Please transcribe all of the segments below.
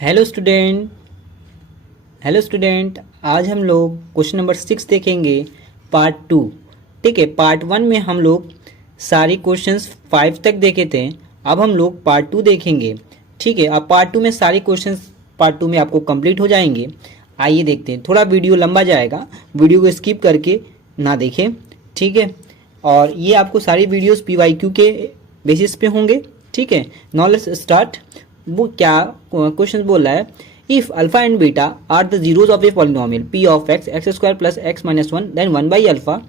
Hello student, आज हम लोग क्वेश्चन नंबर 6 देखेंगे पार्ट 2। ठीक है, पार्ट 1 में हम लोग सारी क्वेश्चंस 5 तक देखे थे। अब हम लोग पार्ट 2 देखेंगे। ठीक है, अब पार्ट 2 में सारी क्वेश्चंस पार्ट 2 में आपको कंप्लीट हो जाएंगे। आइए देखते हैं, थोड़ा वीडियो लंबा जाएगा, वीडियो को स्किप करके ना देखें। ठीक है, और ये आपको सारी वीडियोस PYQ के बेसिस पे होंगे। ठीक है, नाउ लेट्स स्टार्ट। वो क्या क्वेश्चन बोल रहा है, if alpha and beta are the zeros of a polynomial p of x square plus x minus 1 then 1 by alpha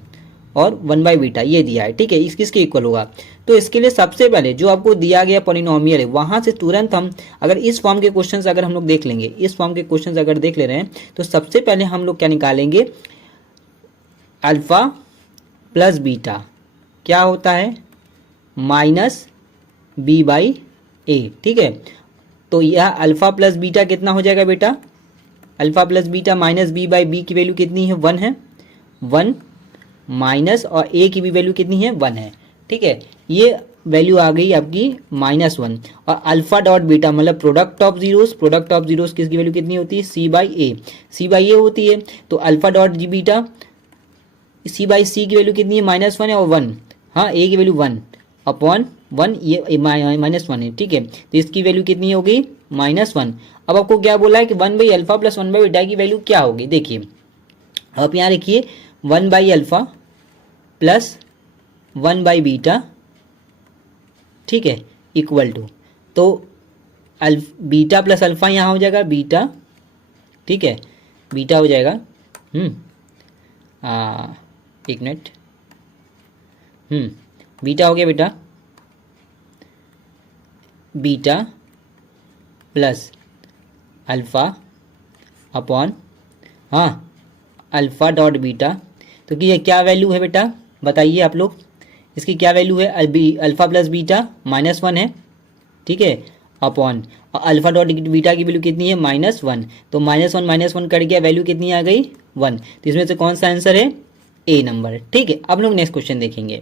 और 1 बाई बीटा ये दिया है। ठीक है, किसके इक्वल होगा। तो इसके लिए सबसे पहले जो आपको दिया गया पॉलिनोमियल है वहां से तुरंत हम अगर इस फॉर्म के क्वेश्चंस अगर हम लोग देख लेंगे, इस फॉर्म के क्वेश्चंस अगर देख ले रहे हैं तो सबसे पहले हम लोग क्या निकालेंगे, अल्फा प्लस बीटा क्या होता है माइनस बी बाई ए। ठीक है, तो यह अल्फा प्लस बीटा कितना हो जाएगा बेटा, alpha plus beta minus B by b की वैल्यू कितनी है 1 है, 1 माइनस और ए की भी वैल्यू कितनी है 1 है। ठीक है, ये वैल्यू आ गई आपकी -1 और अल्फा डॉट बीटा मतलब प्रोडक्ट ऑफ जीरोस किसकी वैल्यू कितनी होती है सी बाई ए होती है। तो अल्फा डॉट जी बीटा सी बाई सी की वैल्यू कितनी है -1 है और 1, हाँ ए की वैल्यू 1 अपॉन 1 ये -1 है। ठीक है, तो इसकी वैल्यू कितनी होगी -1। अब आपको क्या बोला है कि 1 by alpha plus 1 by beta की वैल्यू क्या होगी। देखिए आप यहाँ लिखिए 1 by alpha plus 1 by beta, ठीक है, इक्वल टू, तो बीटा प्लस अल्फा यहाँ हो जाएगा बीटा। ठीक है, बीटा हो जाएगा एक मिनट, बीटा हो गया बेटा, beta plus alpha upon alpha dot beta. तो कि ये क्या वैल्यू है बेटा बताइए आप लोग, इसकी क्या वैल्यू है, अल्फा प्लस बीटा -1 है। ठीक है, अपॉन और अल्फा डॉट बीटा की वैल्यू कितनी है -1, तो -1 कट गया, वैल्यू कितनी आ गई 1। तो इसमें से कौन सा आंसर है ए नंबर। ठीक है, अब लोग नेक्स्ट क्वेश्चन देखेंगे।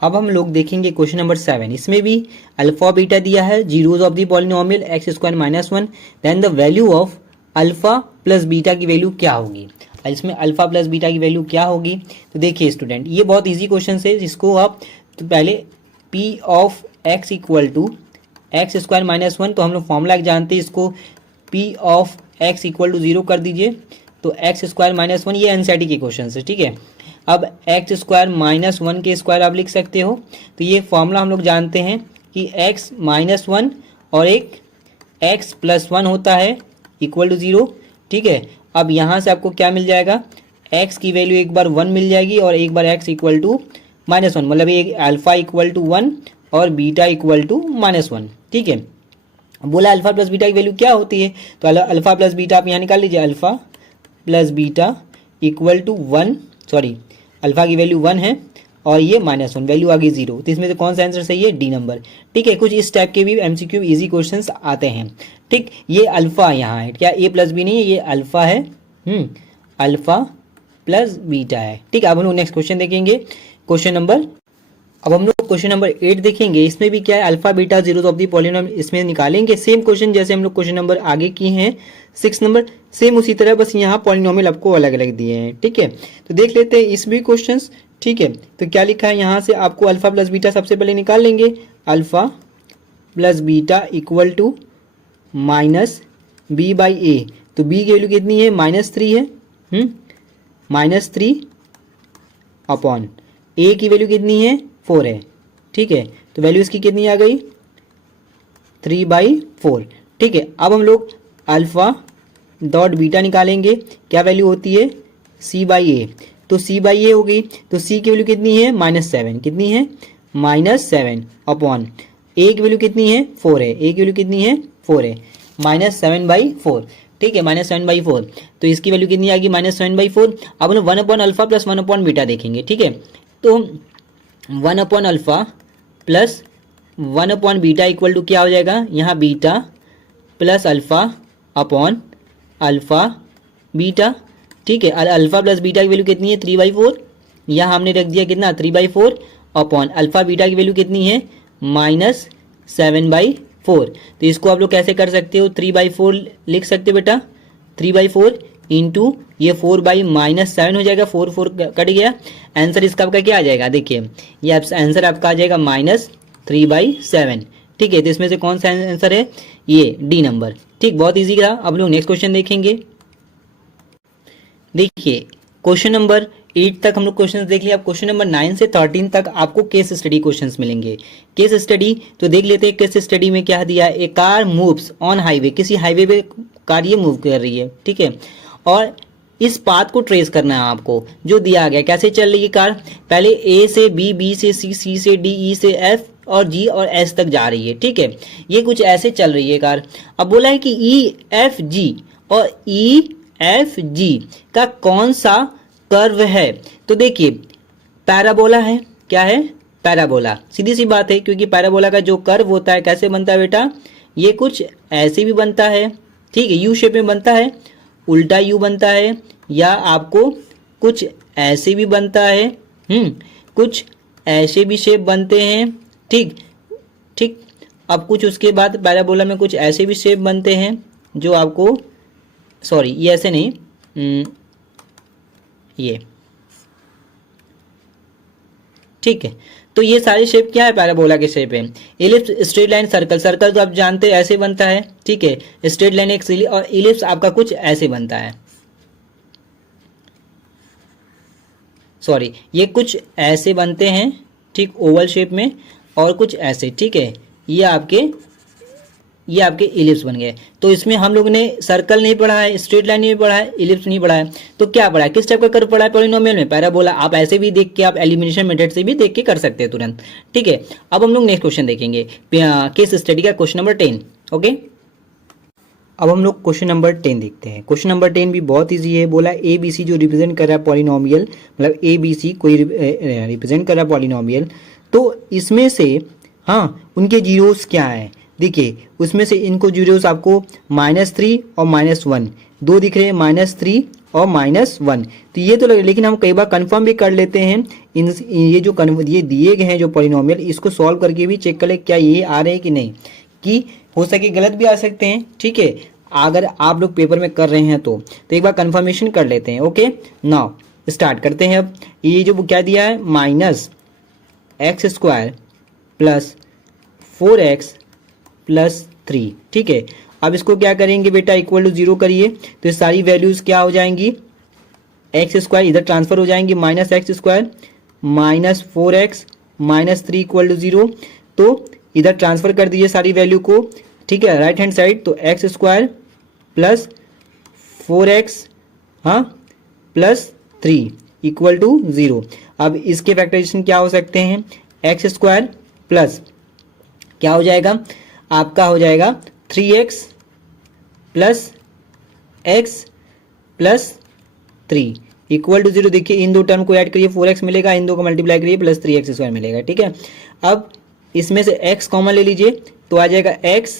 अब हम लोग देखेंगे क्वेश्चन नंबर 7। इसमें भी अल्फा बीटा दिया है, zeros of the polynomial x square -1 then the value of alpha plus beta की वैल्यू क्या होगी। इसमें अल्फा प्लस बीटा की वैल्यू क्या होगी, तो देखिए स्टूडेंट ये बहुत इजी क्वेश्चन है, जिसको आप तो पहले p of x equal to x square -1, तो हम लोग फॉर्मूला जानते हैं, इसको p of x equal to 0 कर दीजिए, तो एक्स स्क्वायर -1 ये एनसीईआरटी के क्वेश्चन है। ठीक है, अब एक्स स्क्वायर -1 के स्क्वायर आप लिख सकते हो, तो ये फॉर्मूला हम लोग जानते हैं कि x -1 और एक x प्लस 1 होता है इक्वल टू 0। ठीक है, अब यहाँ से आपको क्या मिल जाएगा, x की वैल्यू एक बार 1 मिल जाएगी और एक बार x इक्वल टू -1, मतलब एक अल्फा इक्वल टू 1 और बीटा इक्वल टू -1। ठीक है, बोला अल्फा प्लस बीटा की वैल्यू क्या होती है, तो अल्फा प्लस बीटा आप यहाँ निकाल लीजिए, alpha plus beta equal to 1, sorry alpha की वैल्यू 1 है और ये -1 वैल्यू आ गई 0। तो इसमें से कौन सा आंसर सही है, डी नंबर। ठीक है, कुछ इस टाइप के भी MCQ इजी क्वेश्चंस आते हैं। ठीक, ये अल्फा यहाँ है, क्या ए प्लस बी नहीं है, ये अल्फा है, अल्फा प्लस बीटा है। ठीक है, अब हम लोग नेक्स्ट क्वेश्चन देखेंगे, अब हम लोग क्वेश्चन नंबर 8 देखेंगे। इसमें भी क्या है, alpha beta zeros of the polynomial इसमें निकालेंगे। सेम क्वेश्चन जैसे हम लोग क्वेश्चन नंबर आगे किए हैं 6 नंबर, सेम उसी तरह, बस यहाँ पॉलिनोमियल आपको अलग अलग दिए हैं। ठीक है, तो देख लेते हैं इस भी क्वेश्चन। ठीक है, तो क्या लिखा है यहाँ से, आपको अल्फा प्लस बीटा सबसे पहले निकाल लेंगे, alpha plus beta equal to minus B by A, तो बी की वैल्यू कितनी है -3 है, -3 अपॉन ए की वैल्यू कितनी है 4 है। ठीक है, तो वैल्यू इसकी कितनी आ गई 3/4। ठीक है, अब हम लोग अल्फा डॉट बीटा निकालेंगे, क्या वैल्यू होती है सी बाई ए, तो सी बाई ए हो गई, तो सी की वैल्यू कितनी है -7, कितनी है -7 अपॉन ए की वैल्यू कितनी है 4 है, ए की वैल्यू कितनी है 4 है, -7/4। ठीक है, -7/4, तो इसकी वैल्यू कितनी आएगी -7/4। अब हम 1 upon alpha plus 1 upon beta देखेंगे। ठीक है, तो 1 upon alpha plus 1 upon beta equal to क्या हो जाएगा, यहाँ beta plus alpha upon alpha beta, ठीक है। अल्फा प्लस बीटा की वैल्यू कितनी है 3/4, यहाँ हमने रख दिया कितना 3/4 अपॉन अल्फा बीटा की वैल्यू कितनी है -7/4। तो इसको आप लोग कैसे कर सकते हो 3/4 लिख सकते हो बेटा, 3/4 इंटू ये 4/-7 हो जाएगा, 4 कट गया। आंसर इसका आपका क्या आ जाएगा, देखिए ये आंसर आपका आ जाएगा -3/7। ठीक है, तो इसमें से कौन सा आंसर है, ये डी नंबर। ठीक, बहुत इजी था। अब लोग नेक्स्ट क्वेश्चन देखेंगे। देखिए क्वेश्चन नंबर 8 तक हम लोग क्वेश्चंस देख लिया। अब क्वेश्चन नंबर 9 से 13 तक आपको केस स्टडी क्वेश्चंस मिलेंगे। केस स्टडी तो देख लेते हैं, केस स्टडी में क्या दिया है, ए कार मूव्स ऑन हाईवे, किसी हाईवे पे कार ये मूव कर रही है, ठीक है, और इस पाथ को ट्रेस करना है आपको, जो दिया गया कैसे चल रही है कार, पहले ए से बी, बी से सी, सी से डी, ई से एफ और जी और एस तक जा रही है। ठीक है, ये कुछ ऐसे चल रही है कार। अब बोला है कि ई एफ जी और ई एफ जी का कौन सा कर्व है। तो देखिए पैराबोला है, क्या है, पैराबोला, सीधी सी बात है, क्योंकि पैराबोला का जो कर्व होता है कैसे बनता है बेटा, ये कुछ ऐसे भी बनता है, ठीक है, यू शेप में बनता है, उल्टा यू बनता है, या आपको कुछ ऐसे भी बनता है, कुछ ऐसे भी शेप बनते हैं। ठीक ठीक, अब कुछ उसके बाद पैराबोला में कुछ ऐसे भी शेप बनते हैं जो आपको, सॉरी ये ऐसे नहीं, ये, ठीक है। तो ये सारे शेप क्या है, पैराबोला के शेप है। Ellipse, straight line, circle, circle तो आप जानते हैं ऐसे बनता है, ठीक है, स्ट्रेट लाइन एक, और इलिप्स आपका कुछ ऐसे बनता है, सॉरी ये कुछ ऐसे बनते हैं, ठीक, ओवल शेप में, और कुछ ऐसे, ठीक है, ये आपके इलिप्स बन गए। तो इसमें हम लोग ने सर्कल नहीं पढ़ा है, स्ट्रेट लाइन नहीं पढ़ा है, इलिप्स नहीं पढ़ा है, तो क्या पढ़ा है, किस टाइप का कर्व पढ़ा है, पॉलिनोमियल में, पैराबोला। आप ऐसे भी देख के, आप एलिमिनेशन मेथड से भी देख के कर सकते हैं तुरंत। ठीक है, अब हम लोग नेक्स्ट क्वेश्चन देखेंगे, केस स्टडी का क्वेश्चन नंबर 10। ओके, अब हम लोग क्वेश्चन नंबर 10 देखते हैं। क्वेश्चन नंबर 10 भी बहुत ईजी है। बोला ए बी सी जो रिप्रेजेंट कर रहा है पॉलिनोमियल, मतलब ए बी सी कोई रिप्रेजेंट कर रहा है पॉलिनोमियल, तो इसमें से हाँ उनके जीरोस क्या है। देखिए उसमें से इनको जीरोस आपको -3 और -1 दो दिख रहे हैं, -3 और -1, तो ये तो लगे, लेकिन हम कई बार कंफर्म भी कर लेते हैं इन ये जो ये दिए गए हैं जो पॉलिनोमियल, इसको सॉल्व करके भी चेक कर ले क्या ये आ रहे हैं कि नहीं, कि हो सके गलत भी आ सकते हैं। ठीक है, अगर आप लोग पेपर में कर रहे हैं तो एक बार कंफर्मेशन कर लेते हैं। ओके, नाउ स्टार्ट करते हैं। अब ये जो क्या दिया है, -x² + 4x + 3, ठीक है। अब इसको क्या करेंगे बेटा, इक्वल टू 0 करिए, तो ये सारी वैल्यूज क्या हो जाएंगी, x² इधर ट्रांसफर हो जाएंगी, -x² -4x -3 = 0, तो इधर ट्रांसफर कर दीजिए सारी वैल्यू को, ठीक है, राइट हैंड साइड, तो x² + 4x + 3 = 0। अब इसके फैक्टराइजेशन क्या हो सकते हैं, x² प्लस क्या हो जाएगा, आपका हो जाएगा 3x + x + 3 = 0। देखिए इन दो टर्म को ऐड करिए, 4x मिलेगा, इन दो को मल्टीप्लाई करिए, प्लस 3x² मिलेगा, ठीक है। अब इसमें से x कॉमन ले लीजिए, तो आ जाएगा x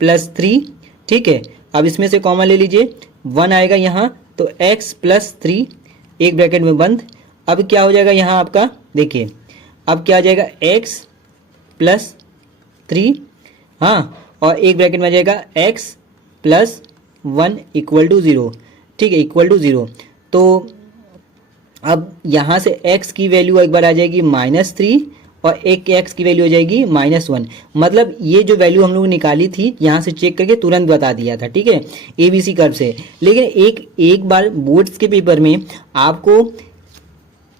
+ 3, ठीक है। अब इसमें से कॉमन ले लीजिए, 1 आएगा यहाँ, तो x + 3 एक ब्रैकेट में बंद। अब क्या हो जाएगा यहाँ आपका, देखिए अब क्या आ जाएगा, x + 3, और एक ब्रैकेट में आ जाएगा x + 1 = 0, ठीक है, = 0। तो अब यहाँ से x की वैल्यू एक बार आ जाएगी -3 और एक x की वैल्यू हो जाएगी -1। मतलब ये जो वैल्यू हम लोग निकाली थी यहाँ से चेक करके तुरंत बता दिया था, ठीक है, ABC कर्व से। लेकिन एक बार बोर्ड्स के पेपर में आपको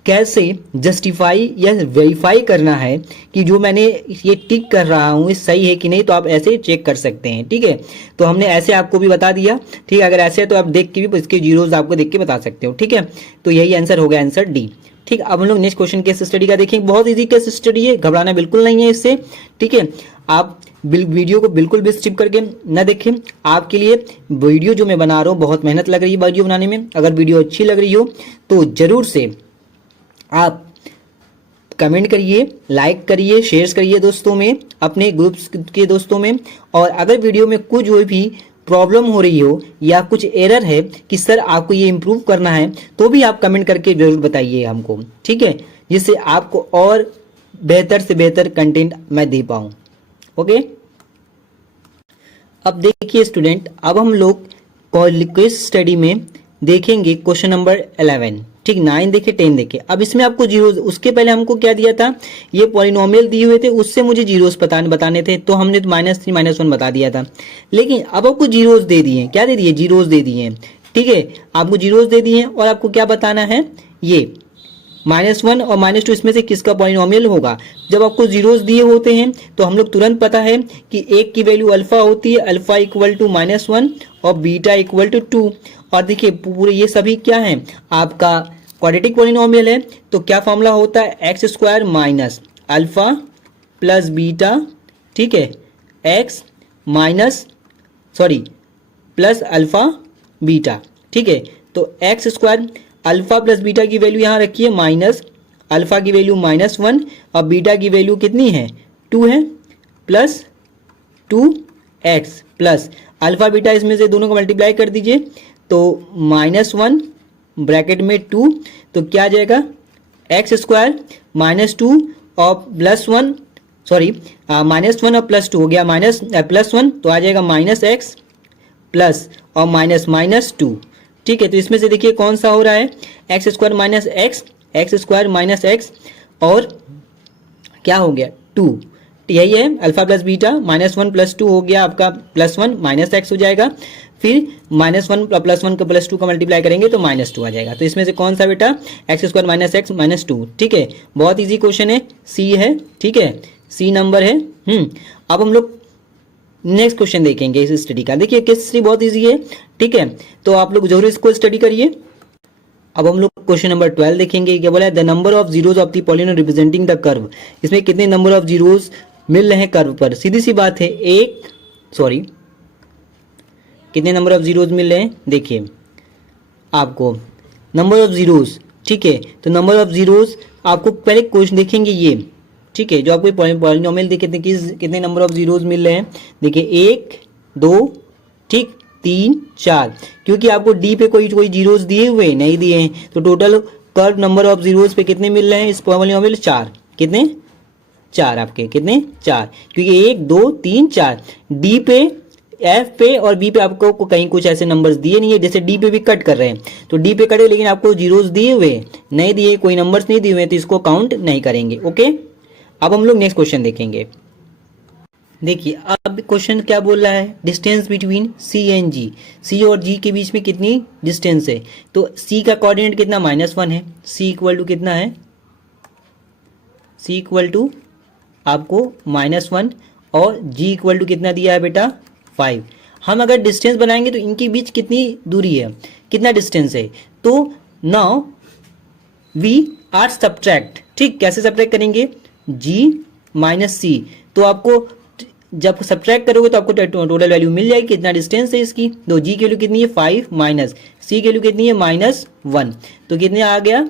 कैसे जस्टिफाई या वेरीफाई करना है कि जो मैंने ये टिक कर रहा हूँ सही है कि नहीं, तो आप ऐसे चेक कर सकते हैं, ठीक है। तो हमने ऐसे आपको भी बता दिया, ठीक है, अगर ऐसे है तो आप देख के भी इसके जीरोज आपको देख के बता सकते हो, ठीक है। तो यही आंसर हो गया, आंसर डी। ठीक, अब हम लोग नेक्स्ट क्वेश्चन केस स्टडी का देखेंगे। बहुत इजी केस स्टडी है, घबराना बिल्कुल नहीं है इससे, ठीक है। आप वीडियो को बिल्कुल भी स्किप करके ना देखें, आपके लिए वीडियो जो मैं बना रहा हूँ बहुत मेहनत लग रही है वीडियो बनाने में। अगर वीडियो अच्छी लग रही हो तो जरूर से आप कमेंट करिए, लाइक करिए, शेयर करिए दोस्तों में, अपने ग्रुप्स के दोस्तों में। और अगर वीडियो में कुछ भी प्रॉब्लम हो रही हो या कुछ एरर है कि सर आपको ये इम्प्रूव करना है, तो भी आप कमेंट करके जरूर बताइए हमको, ठीक है, जिससे आपको और बेहतर से बेहतर कंटेंट मैं दे पाऊँ। ओके, अब देखिए स्टूडेंट, अब हम लोग क्विज स्टडी में देखेंगे क्वेश्चन नंबर 11, ठीक, 9 देखे 10 देखे। अब इसमें आपको जीरोस, उसके पहले हमको क्या दिया था, ये पॉलिनोमियल दिए हुए थे, उससे मुझे जीरोस बताने थे, तो हमने -3 -1 बता दिया था। लेकिन अब आपको जीरोस दे दिए, क्या दे दिए, जीरोस दे दिए, ठीक है, आपको जीरोस दे दिए और आपको क्या बताना है, ये -1 और -2 इसमें से किसका पॉलिनोमियल होगा। जब आपको जीरोस दिए होते हैं तो हम लोग तुरंत पता है कि एक की वैल्यू अल्फा होती है, अल्फा इक्वल टू -1 और बीटा इक्वल टू 2। और देखिए पूरे ये सभी क्या है, आपका क्वाड्रेटिक पॉलिनोमियल है, तो क्या फॉर्मूला होता है, X square minus alpha plus beta, ठीक है, x minus sorry plus alpha beta, ठीक है। तो X square, alpha plus beta की वैल्यू यहाँ रखी है माइनस, अल्फा की वैल्यू -1 और बीटा की वैल्यू कितनी है, 2 है, plus 2x plus alpha beta, इसमें से दोनों को मल्टीप्लाई कर दीजिए तो -1 ब्रैकेट में 2, तो क्या आ जाएगा, एक्स स्क्वायर -2 और +1 सॉरी -1 और +2 हो गया +1, तो आ जाएगा -x प्लस और -2, ठीक है। तो इसमें से देखिए कौन सा हो रहा है, X square minus x, x square minus x और क्या हो गया 2, यही है अल्फा प्लस बीटा, -1 + 2 हो गया आपका +1 -x हो जाएगा, फिर -1 + 1 का +2 का मल्टीप्लाई करेंगे तो -2 आ जाएगा। तो इसमें से कौन सा बेटा, एक्स स्क्वायर माइनस एक्स -2, ठीक है, बहुत इजी क्वेश्चन है, सी है, ठीक है, सी नंबर है। अब हम लोग नेक्स्ट क्वेश्चन देखेंगे इस स्टडी का। देखिए केस स्टडी बहुत इजी है, ठीक है, तो आप लोग जरूर इसको स्टडी करिए। अब हम लोग क्वेश्चन नंबर 12 देखेंगे, क्या बोला है, the number of zeros of the polynomial representing the curve. इसमें कितने नंबर ऑफ जीरोज मिल रहे हैं कर्व पर, सीधी सी बात है, कितने नंबर ऑफ जीरोज मिल रहे हैं, देखिए आपको नंबर ऑफ जीरोज, ठीक है, तो नंबर ऑफ जीरोज आपको पहले क्वेश्चन देखेंगे ये, ठीक है, जो आपको पॉलिनोमियल देखे कितने नंबर ऑफ जीरोज मिल रहे हैं, देखिए 1 2 ठीक 3 4, क्योंकि आपको डी पे कोई जीरोज दिए हुए नहीं दिए हैं, तो total curve number of zeros पे कितने मिल रहे हैं इस पॉलिनोमियल, 4, कितने 4 आपके, कितने 4, क्योंकि 1 2 3 4, डी पे, एफ पे और बी पे आपको कहीं कुछ ऐसे नंबर्स दिए नहीं है, जैसे डी पे भी कट कर रहे हैं, तो डी पे कटे लेकिन आपको जीरोज दिए हुए नहीं दिए, कोई नंबर्स नहीं दिए हुए, तो इसको काउंट नहीं करेंगे। ओके, अब हम लोग नेक्स्ट क्वेश्चन देखेंगे। देखिए अब क्वेश्चन क्या बोल रहा है, डिस्टेंस बिटवीन सी एंड जी, सी और जी के बीच में कितनी डिस्टेंस है, तो सी का कोऑर्डिनेट कितना -1 है, सी इक्वल टू कितना है, सी इक्वल टू आपको -1 और जी इक्वल टू कितना दिया है बेटा 5। हम अगर डिस्टेंस बनाएंगे तो इनके बीच कितनी दूरी है, कितना डिस्टेंस है, तो नाउ वी आर सब्ट्रैक्ट, ठीक, कैसे सब्ट्रैक्ट करेंगे, जी माइनस सी, तो आपको जब सब्ट्रैक्ट करोगे तो आपको टोटल वैल्यू मिल जाएगी, कितना डिस्टेंस है इसकी, तो जी की वैल्यू कितनी है 5 माइनस सी की वैल्यू कितनी है -1, तो कितने आ गया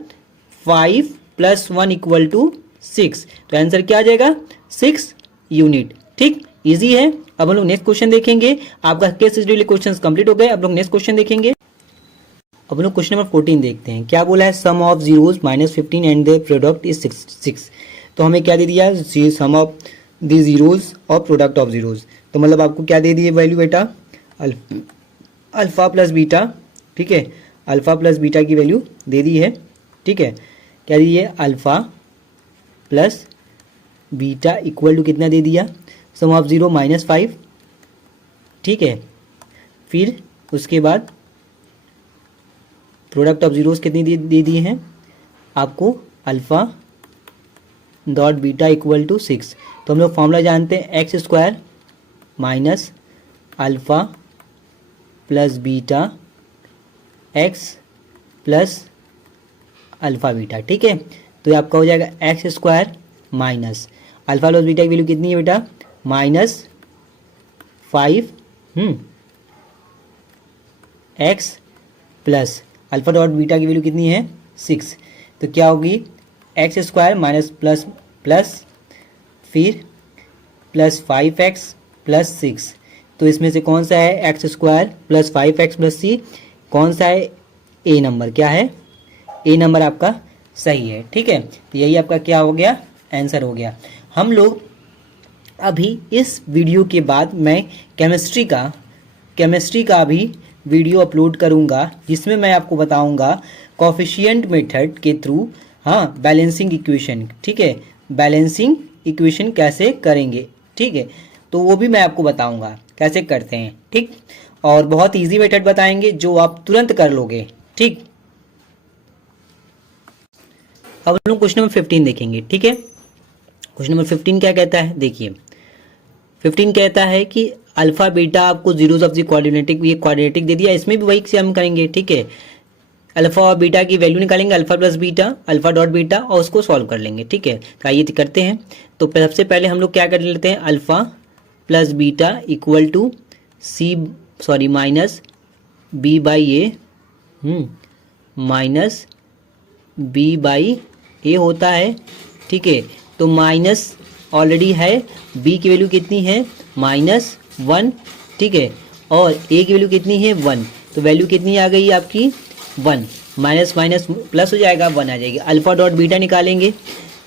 5 + 1 = 6, तो आंसर क्या आ जाएगा 6 यूनिट, ठीक, इजी है। अब हम लोग नेक्स्ट क्वेश्चन देखेंगे, आपका केस स्टडी क्वेश्चन कंप्लीट हो गए, अब लोग नेक्स्ट क्वेश्चन देखेंगे। अब हम लोग क्वेश्चन नंबर 14 देखते हैं, क्या बोला है, sum of zeros -15 and the product is 6। तो हमें क्या दे दिया है, सम ऑफ द जीरोज और प्रोडक्ट ऑफ जीरोज, तो मतलब आपको क्या दे दिए वैल्यू बेटा, अल्फा प्लस बीटा, ठीक है, अल्फा प्लस बीटा की वैल्यू दे दी है, ठीक है, क्या दी है, alpha plus beta equal to कितना दे दिया, सम ऑफ 0 -5, ठीक है, फिर उसके बाद प्रोडक्ट ऑफ जीरोस कितनी दे दिए हैं आपको, alpha dot beta equal to 6। तो हम लोग फॉर्मूला जानते हैं, x square minus alpha plus beta x plus alpha beta, ठीक है, तो ये आपका हो जाएगा x square minus alpha plus beta की वैल्यू कितनी है बेटा -5 x plus alpha dot beta की वैल्यू कितनी है 6, तो क्या होगी एक्स स्क्वायर माइनस प्लस फिर +5x + 6, तो इसमें से कौन सा है X square plus 5x plus C, कौन सा है ए नंबर, क्या है ए नंबर आपका सही है। ठीक है, तो यही आपका क्या हो गया आंसर हो गया। हम लोग अभी इस वीडियो के बाद मैं केमिस्ट्री का भी वीडियो अपलोड करूंगा, जिसमें मैं आपको बताऊंगा कोफिशिएंट मेथड के थ्रू बैलेंसिंग इक्वेशन। ठीक है, बैलेंसिंग इक्वेशन कैसे करेंगे, ठीक है, तो वो भी मैं आपको बताऊंगा कैसे करते हैं। ठीक, और बहुत इजी मेथड बताएंगे जो आप तुरंत कर लोगे। ठीक, अब हम लोग क्वेश्चन नंबर 15 देखेंगे। ठीक है, क्वेश्चन नंबर 15 क्या कहता है, देखिए 15 कहता है कि अल्फा बीटा आपको जीरोस ऑफ द क्वाड्रेटिक, ये क्वाड्रेटिक दे दिया, इसमें भी वही से हम करेंगे। ठीक है, अल्फा और बीटा की वैल्यू निकालेंगे, alpha plus beta, alpha dot beta, और उसको सॉल्व कर लेंगे। ठीक है, तो आइए करते हैं। तो सबसे पहले हम लोग क्या कर लेते हैं, alpha plus beta equal to minus B by A, minus B by A होता है। ठीक है, तो माइनस ऑलरेडी है, बी की वैल्यू कितनी है -1। ठीक है, और ए की वैल्यू कितनी है 1, तो वैल्यू कितनी आ गई आपकी 1, माइनस माइनस प्लस हो जाएगा 1 आ जाएगी। अल्फा डॉट बीटा निकालेंगे,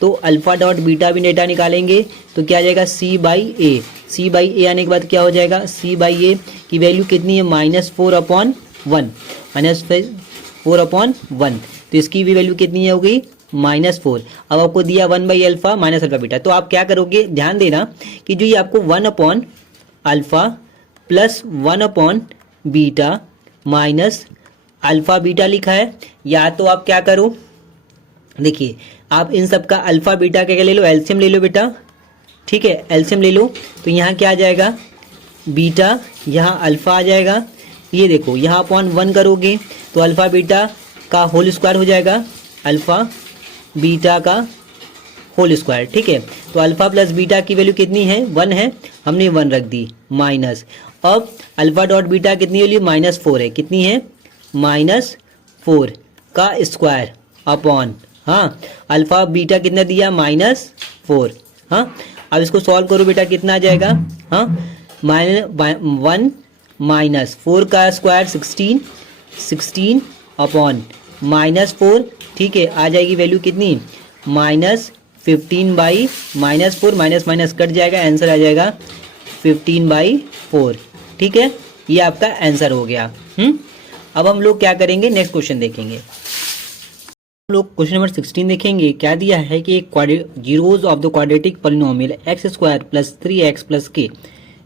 तो अल्फा डॉट बीटा भी डेटा निकालेंगे, तो क्या आ जाएगा सी बाई ए, सी बाई ए आने के बाद क्या हो जाएगा, सी बाई ए की वैल्यू कितनी है -4/1, -4/1, तो इसकी भी वैल्यू कितनी हो गई -4। अब आपको दिया 1/अल्फा माइनस अल्फा बीटा, तो आप क्या करोगे, ध्यान देना कि जो ये आपको 1/अल्फा प्लस 1/बीटा माइनस अल्फा बीटा लिखा है, या तो आप क्या करो, देखिए आप इन सब का अल्फा बीटा क्या ले लो, एलसीएम ले लो बेटा। ठीक है, एलसीएम ले लो, तो यहाँ क्या आ जाएगा बीटा, यहाँ अल्फा आ जाएगा, ये देखो यहाँ अपॉन 1 करोगे तो अल्फा बीटा का होल स्क्वायर हो जाएगा, अल्फा बीटा का होल स्क्वायर। ठीक है, तो अल्फा प्लस बीटा की वैल्यू कितनी है 1 है, हमने 1 रख दी माइनस, अब अल्फा डॉट बीटा कितनी वैल्यू -4 है, कितनी है -4 का स्क्वायर अपॉन अल्फा बीटा कितना दिया -4। अब इसको सॉल्व करो बेटा, कितना आ जाएगा 1 माइनस 4 का स्क्वायर 16 अपॉन -4। ठीक है, आ जाएगी वैल्यू कितनी -15 बाई -4, माइनस माइनस कट जाएगा, आंसर आ जाएगा 15/4। ठीक है, ये आपका आंसर हो गया। अब हम लोग क्या करेंगे, नेक्स्ट क्वेश्चन देखेंगे। हम लोग क्वेश्चन नंबर 16 देखेंगे। क्या दिया है कि zeros of the quadratic polynomial x² plus 3x plus k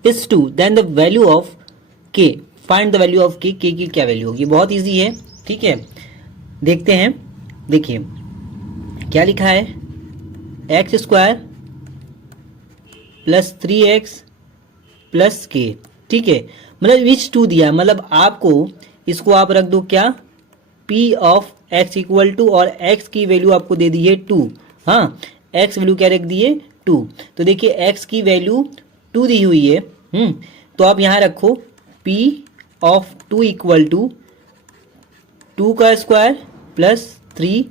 is 2, then the value of k, find the value of k की क्या वैल्यू होगी। बहुत इजी है। ठीक है, देखते हैं, देखिए क्या लिखा है, x² plus 3x plus k। ठीक है, मतलब विच 2 दिया, मतलब आपको इसको आप रख दो क्या, p of x equal to, और x की वैल्यू आपको दे दी है 2। x वैल्यू क्या रख दी है 2, तो देखिए x की वैल्यू 2 दी हुई है। तो आप यहाँ रखो p ऑफ 2 इक्वल टू 2 का स्क्वायर प्लस 3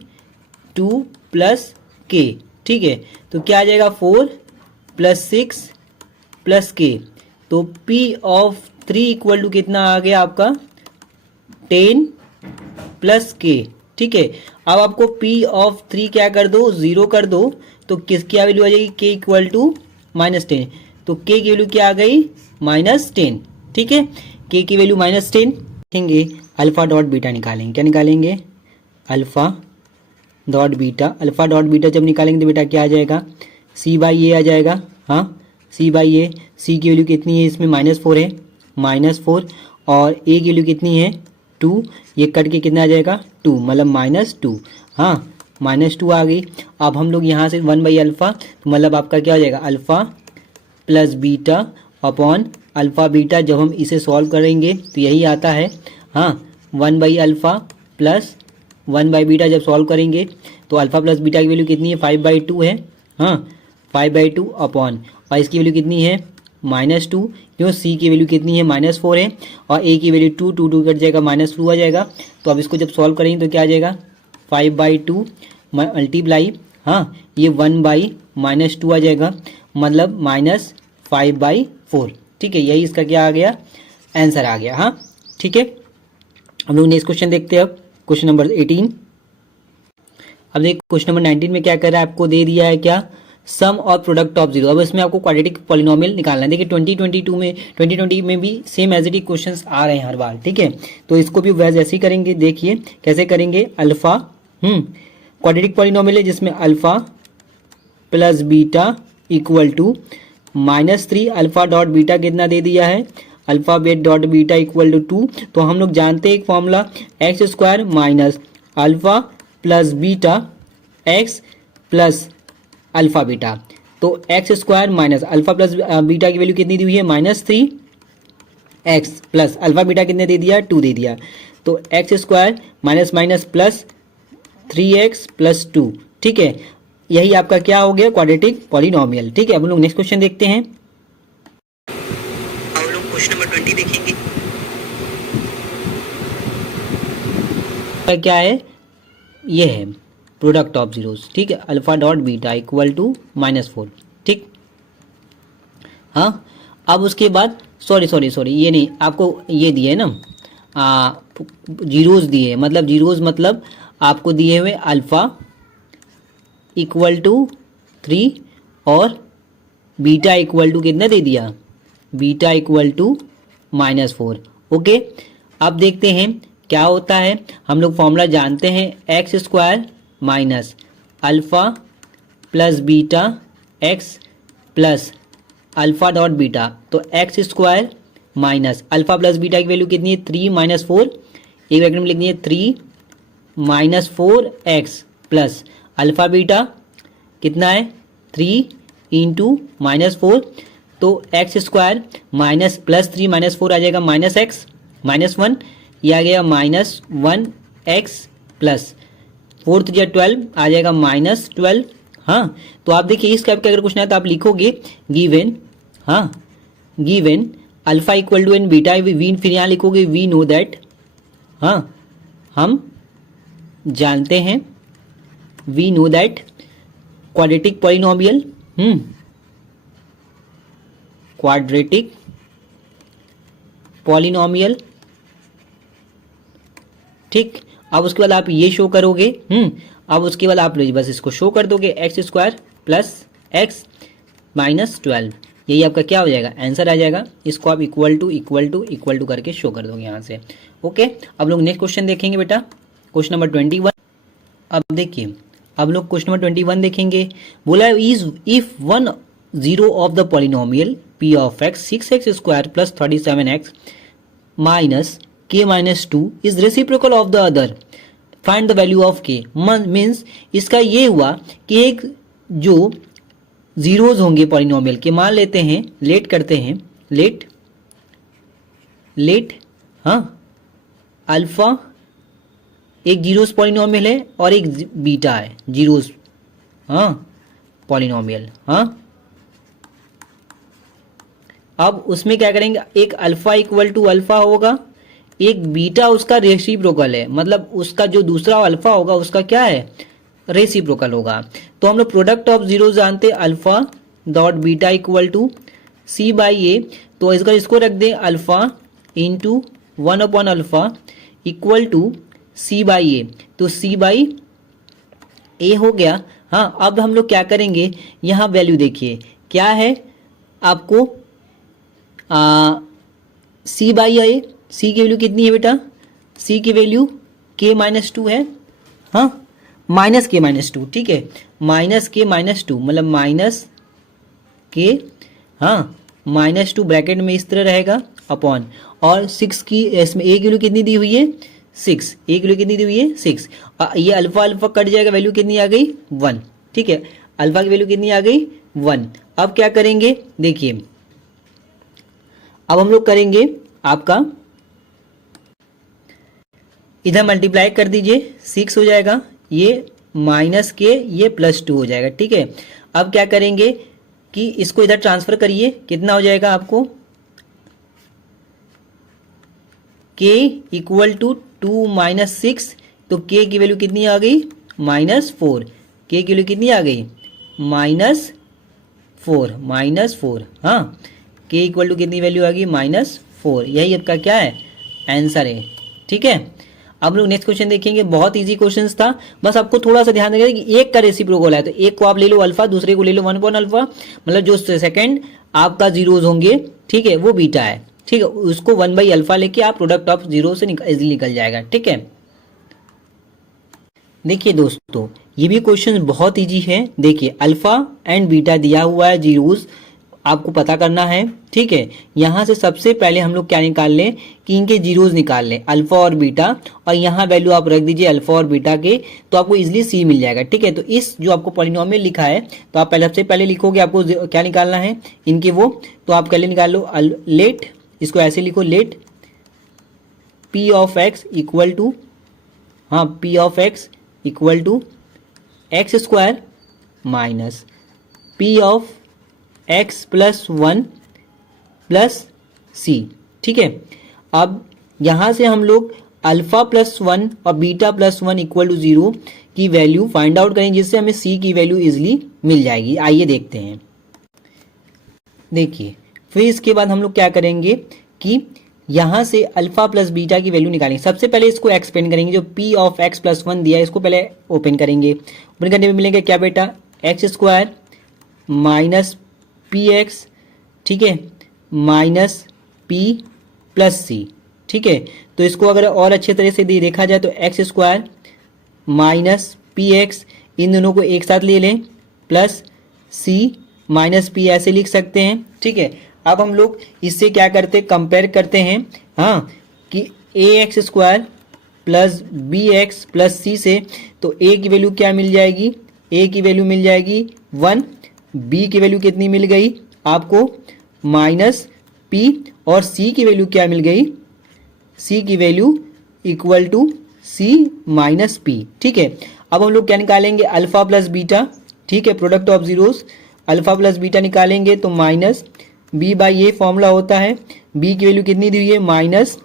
2 प्लस k। ठीक है, तो क्या आ जाएगा 4 प्लस 6 प्लस k, तो p ऑफ 3 इक्वल टू कितना आ गया आपका 10 प्लस k। ठीक है, अब आपको p ऑफ 3 क्या कर दो 0 कर दो, तो किस क्या वैल्यू आ जाएगी k इक्वल टू -10, तो k की वैल्यू क्या आ गई -10। ठीक है, k की वैल्यू -10 देखेंगे, अल्फा डॉट बीटा निकालेंगे। क्या निकालेंगे, alpha dot beta. Alpha dot beta जब निकालेंगे तो बेटा क्या आ जाएगा c/a आ जाएगा। c/a, c की वैल्यू कितनी है इसमें -4 है, -4, और a की वैल्यू कितनी है 2, ये कट के कितना आ जाएगा 2, मतलब -2। -2 आ गई। अब हम लोग यहाँ से 1/अल्फा, तो मतलब आपका क्या हो जाएगा alpha plus beta upon alpha beta, जब हम इसे सॉल्व करेंगे तो यही आता है 1/अल्फा प्लस 1/बीटा जब सॉल्व करेंगे तो अल्फा प्लस बीटा की वैल्यू कितनी है 5/2 है। 5/2 अपॉन, और इसकी वैल्यू कितनी है -2, क्यों c की वैल्यू कितनी है -4 है, और a की वैल्यू 2 2 2 कट जाएगा -2 आ जाएगा। तो अब इसको जब सॉल्व करेंगे तो क्या आ जाएगा 5/2 मल्टीप्लाई ये 1/-2 आ जाएगा, मतलब -5/4। ठीक है, यही इसका क्या आ गया, आंसर आ गया। हाँ ठीक है, हम लोग नेक्स्ट क्वेश्चन देखते हैं। अब क्वेश्चन नंबर 18। अब देखिए क्वेश्चन नंबर 19 में क्या कर रहा है, आपको दे दिया है क्या, सम और प्रोडक्ट ऑफ जीरो। अब इसमें आपको क्वाड्रेटिक पॉलिनोमियल निकालना है। देखिए 2020 में भी same as it is question आ रहे हैं हर बार, ठीक है। तो इसको भी वैसे ऐसे ही करेंगे। देखिए कैसे करेंगे, अल्फा क्वाड्रेटिक पॉलिनोमियल है जिसमें alpha plus beta equal to -3 alpha dot beta कितना दे दिया है, alpha bet dot beta equal to 2। तो हम लोग जानते हैं एक formula, X square minus alpha plus beta x plus alpha beta. तो X square minus alpha plus beta की वैल्यू कितनी दी हुई है, -3 एक्स प्लस अल्फा बीटा कितने दे दिया, 2 दे दिया। तो X square minus minus plus 3x plus 2, ठीक है। यही आपका क्या हो गया, क्वाड्रेटिक पॉलिनोमियल, ठीक है। अब हम लोग नेक्स्ट क्वेश्चन देखते हैं। हम लोग क्वेश्चन नंबर 20 देखेंगे। क्या है, ये है प्रोडक्ट ऑफ जीरोस, ठीक है, alpha dot beta equal to -4, ठीक। हाँ अब उसके बाद सॉरी ये नहीं, आपको ये दिए ना जीरोस दिए, मतलब जीरोस मतलब आपको दिए हुए अल्फा इक्वल टू 3 और बीटा इक्वल टू कितना दे दिया, बीटा इक्वल टू -4, ओके। अब देखते हैं क्या होता है। हम लोग फॉर्मूला जानते हैं, x square minus alpha plus beta x plus alpha dot beta. तो X square minus alpha plus beta की वैल्यू कितनी है, 3 - 4, एक ब्रैकेट में लिखनी है 3 - 4x प्लस अल्फा बीटा कितना है 3 × -4। तो एक्स स्क्वायर माइनस प्लस 3 - 4 आ जाएगा -x -1, यह आ गया -1x प्लस 4 × 3 = 12 आ जाएगा -12। हाँ तो आप देखिए इस टाइप का अगर कुछ ना तो आप लिखोगे गिवन, हाँ given alpha equal to n beta v, फिर यहाँ लिखोगे वी नो दैट, हाँ हम जानते हैं, we know that quadratic polynomial, quadratic polynomial, ठीक। अब उसके बाद आप ये शो करोगे, अब उसके बाद आप बस इसको शो कर दोगे, एक्स स्क्वायर प्लस एक्स -12, यही आपका क्या हो जाएगा, आंसर आ जाएगा। इसको आप इक्वल टू करके शो कर दोगे यहाँ से, ओके। अब लोग नेक्स्ट क्वेश्चन देखेंगे बेटा, क्वेश्चन नंबर 21। अब देखिए अब लोग क्वेश्चन नंबर 21 देखेंगे। बोला is if one zero of the polynomial p of x 6x square plus 37x minus k -2 is reciprocal of the other, find the value of k। Means इसका ये हुआ कि एक जो जीरोज होंगे पॉलिनोमियल के, मान लेते हैं, लेट करते हैं, लेट हाँ अल्फा एक जीरोस पॉलिनोमियल है और एक बीटा है जीरोस, हाँ पॉलिनोमियल, हाँ। अब उसमें क्या करेंगे, एक अल्फा इक्वल टू अल्फा होगा, एक बीटा उसका रेसिप्रोकल है, मतलब उसका जो दूसरा अल्फा होगा उसका क्या है, रेसिप्रोकल होगा। तो हम लोग प्रोडक्ट ऑफ जीरो जानते हैं, alpha dot beta equal to c/a। तो इसको रख दें alpha into 1/, alpha equal to c/a, तो c/a हो गया। हाँ अब हम लोग क्या करेंगे, यहाँ वैल्यू देखिए क्या है आपको, c/a, c की वैल्यू कितनी है बेटा, c की वैल्यू k -2 है, हाँ -k -2, ठीक है, -k -2 मतलब -k, हाँ -2 ब्रैकेट में इस तरह रहेगा अपॉन, और 6 की इसमें a की वैल्यू कितनी दी हुई है 6, a की वैल्यू कितनी दी हुई है 6, ये अल्फा कट जाएगा, वैल्यू कितनी आ गई 1, ठीक है, अल्फा की वैल्यू कितनी आ गई 1। अब क्या करेंगे देखिए, अब हम लोग करेंगे आपका इधर मल्टीप्लाई कर दीजिए, 6 हो जाएगा, ये -k, ये +2 हो जाएगा, ठीक है। अब क्या करेंगे कि इसको इधर ट्रांसफर करिए, कितना हो जाएगा आपको, k इक्वल टू 2 - 6, तो k की वैल्यू कितनी आ गई -4, k की वैल्यू कितनी आ गई -4, हाँ k के इक्वल टू कितनी वैल्यू आ गई -4। यही आपका क्या है आंसर है। ठीक है, अब लोग नेक्स्ट क्वेश्चन देखेंगे। बहुत इजी क्वेश्चन था, बस आपको थोड़ा सा ध्यान रखिएगा कि एक का रेसिप्रोकल है तो एक को आप ले लो अल्फा, दूसरे को ले लो 1 अल्फा, मतलब जो सेकंड आपका जीरोज होंगे, ठीक है, वो बीटा है। ठीक है, उसको 1/अल्फा लेके आप प्रोडक्ट ऑफ जीरो से इजिली निकल जाएगा। ठीक है, देखिए दोस्तों ये भी क्वेश्चन बहुत इजी है। देखिए अल्फा एंड बीटा दिया हुआ है, जीरोज आपको पता करना है। ठीक है, यहां से सबसे पहले हम लोग क्या निकाल लें कि इनके जीरोज निकाल लें, अल्फा और बीटा, और यहाँ वैल्यू आप रख दीजिए अल्फा और बीटा के, तो आपको इजिली सी मिल जाएगा। ठीक है, तो इस जो आपको पॉलिनोमियल लिखा है तो आप सबसे पहले लिखोगे आपको क्या निकालना है इनके वो, तो आप पहले निकाल लो लेट, इसको ऐसे लिखो let P of x equal to, हाँ P of x equal to x square minus P of X plus 1 plus C. ठीक है, अब यहां से हम लोग अल्फा प्लस 1 और बीटा प्लस 1 इक्वल टू 0 की वैल्यू फाइंड आउट करेंगे, जिससे हमें सी की वैल्यू इजिली मिल जाएगी। आइए देखते हैं। देखिए फिर इसके बाद हम लोग क्या करेंगे कि यहां से अल्फा प्लस बीटा की वैल्यू निकालेंगे। सबसे पहले इसको एक्सपेंड करेंगे, जो पी ऑफ एक्स प्लस 1 दिया है इसको पहले ओपन करेंगे। ओपन करने में मिलेगा क्या बेटा, x square minus P x, ठीक है, माइनस पी प्लस सी। ठीक है, तो इसको अगर और अच्छे तरह से देखा जाए तो X square minus P X, इन दोनों को एक साथ ले लें, प्लस सी माइनस पी, ऐसे लिख सकते हैं। ठीक है, अब हम लोग इससे क्या करते हैं, कंपेयर करते हैं, हाँ, कि A X square plus B x plus C से, तो ए की वैल्यू क्या मिल जाएगी, ए की वैल्यू मिल जाएगी 1, बी की वैल्यू कितनी मिल गई आपको माइनस पी, और सी की वैल्यू क्या मिल गई, सी की value equal to C minus P. ठीक है, अब हम लोग क्या निकालेंगे, अल्फा प्लस बीटा। ठीक है, product of zeros, alpha plus beta निकालेंगे तो minus B by a formula होता है। बी की वैल्यू कितनी दी हुई है माइनस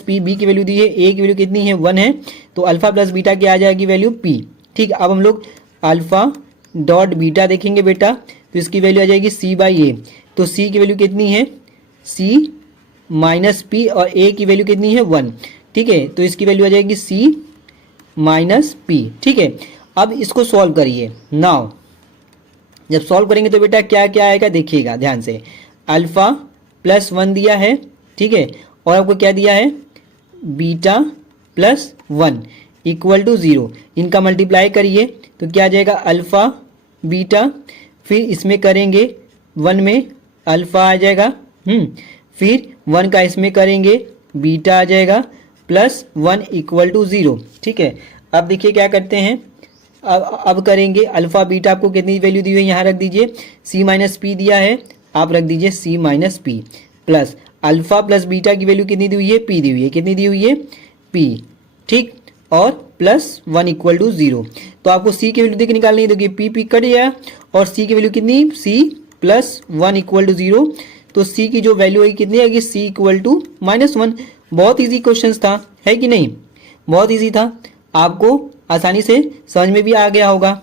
पी, बी की वैल्यू दी है, ए की वैल्यू कितनी है 1 है, तो अल्फा प्लस बीटा की आ जाएगी वैल्यू पी। ठीक है, अब हम लोग अल्फा डॉट बीटा देखेंगे बेटा, तो इसकी वैल्यू आ जाएगी सी बाई ए, तो सी की वैल्यू कितनी है सी माइनस पी, और ए की वैल्यू कितनी है 1। ठीक है, तो इसकी वैल्यू आ जाएगी सी माइनस पी। ठीक है, अब इसको सॉल्व करिए। नाउ जब सॉल्व करेंगे तो बेटा क्या क्या आएगा देखिएगा ध्यान से, अल्फा प्लस 1 दिया है, ठीक है, और आपको क्या दिया है बीटा प्लस 1 इक्वल टू 0, इनका मल्टीप्लाई करिए तो क्या आ जाएगा अल्फा बीटा, फिर इसमें करेंगे 1 में अल्फा आ जाएगा, फिर 1 का इसमें करेंगे बीटा आ जाएगा, प्लस 1 इक्वल टू 0। ठीक है, अब देखिए क्या करते हैं, अब करेंगे अल्फा बीटा, आपको कितनी वैल्यू दी हुई है यहाँ रख दीजिए, सी माइनस पी दिया है, आप रख दीजिए C minus P, plus alpha plus beta की वैल्यू कितनी दी हुई है, पी दी हुई है, कितनी दी हुई है पी, ठीक, और प्लस 1 इक्वल टू 0। तो आपको सी की वैल्यू देख निकालनी है, देखिए पी पी कट गया, और सी की वैल्यू कितनी, सी प्लस 1 इक्वल टू 0, तो सी की जो वैल्यू है कितनी आएगी, सी इक्वल टू -1। बहुत इजी क्वेश्चन था, है कि नहीं, बहुत इजी था, आपको आसानी से समझ में भी आ गया होगा।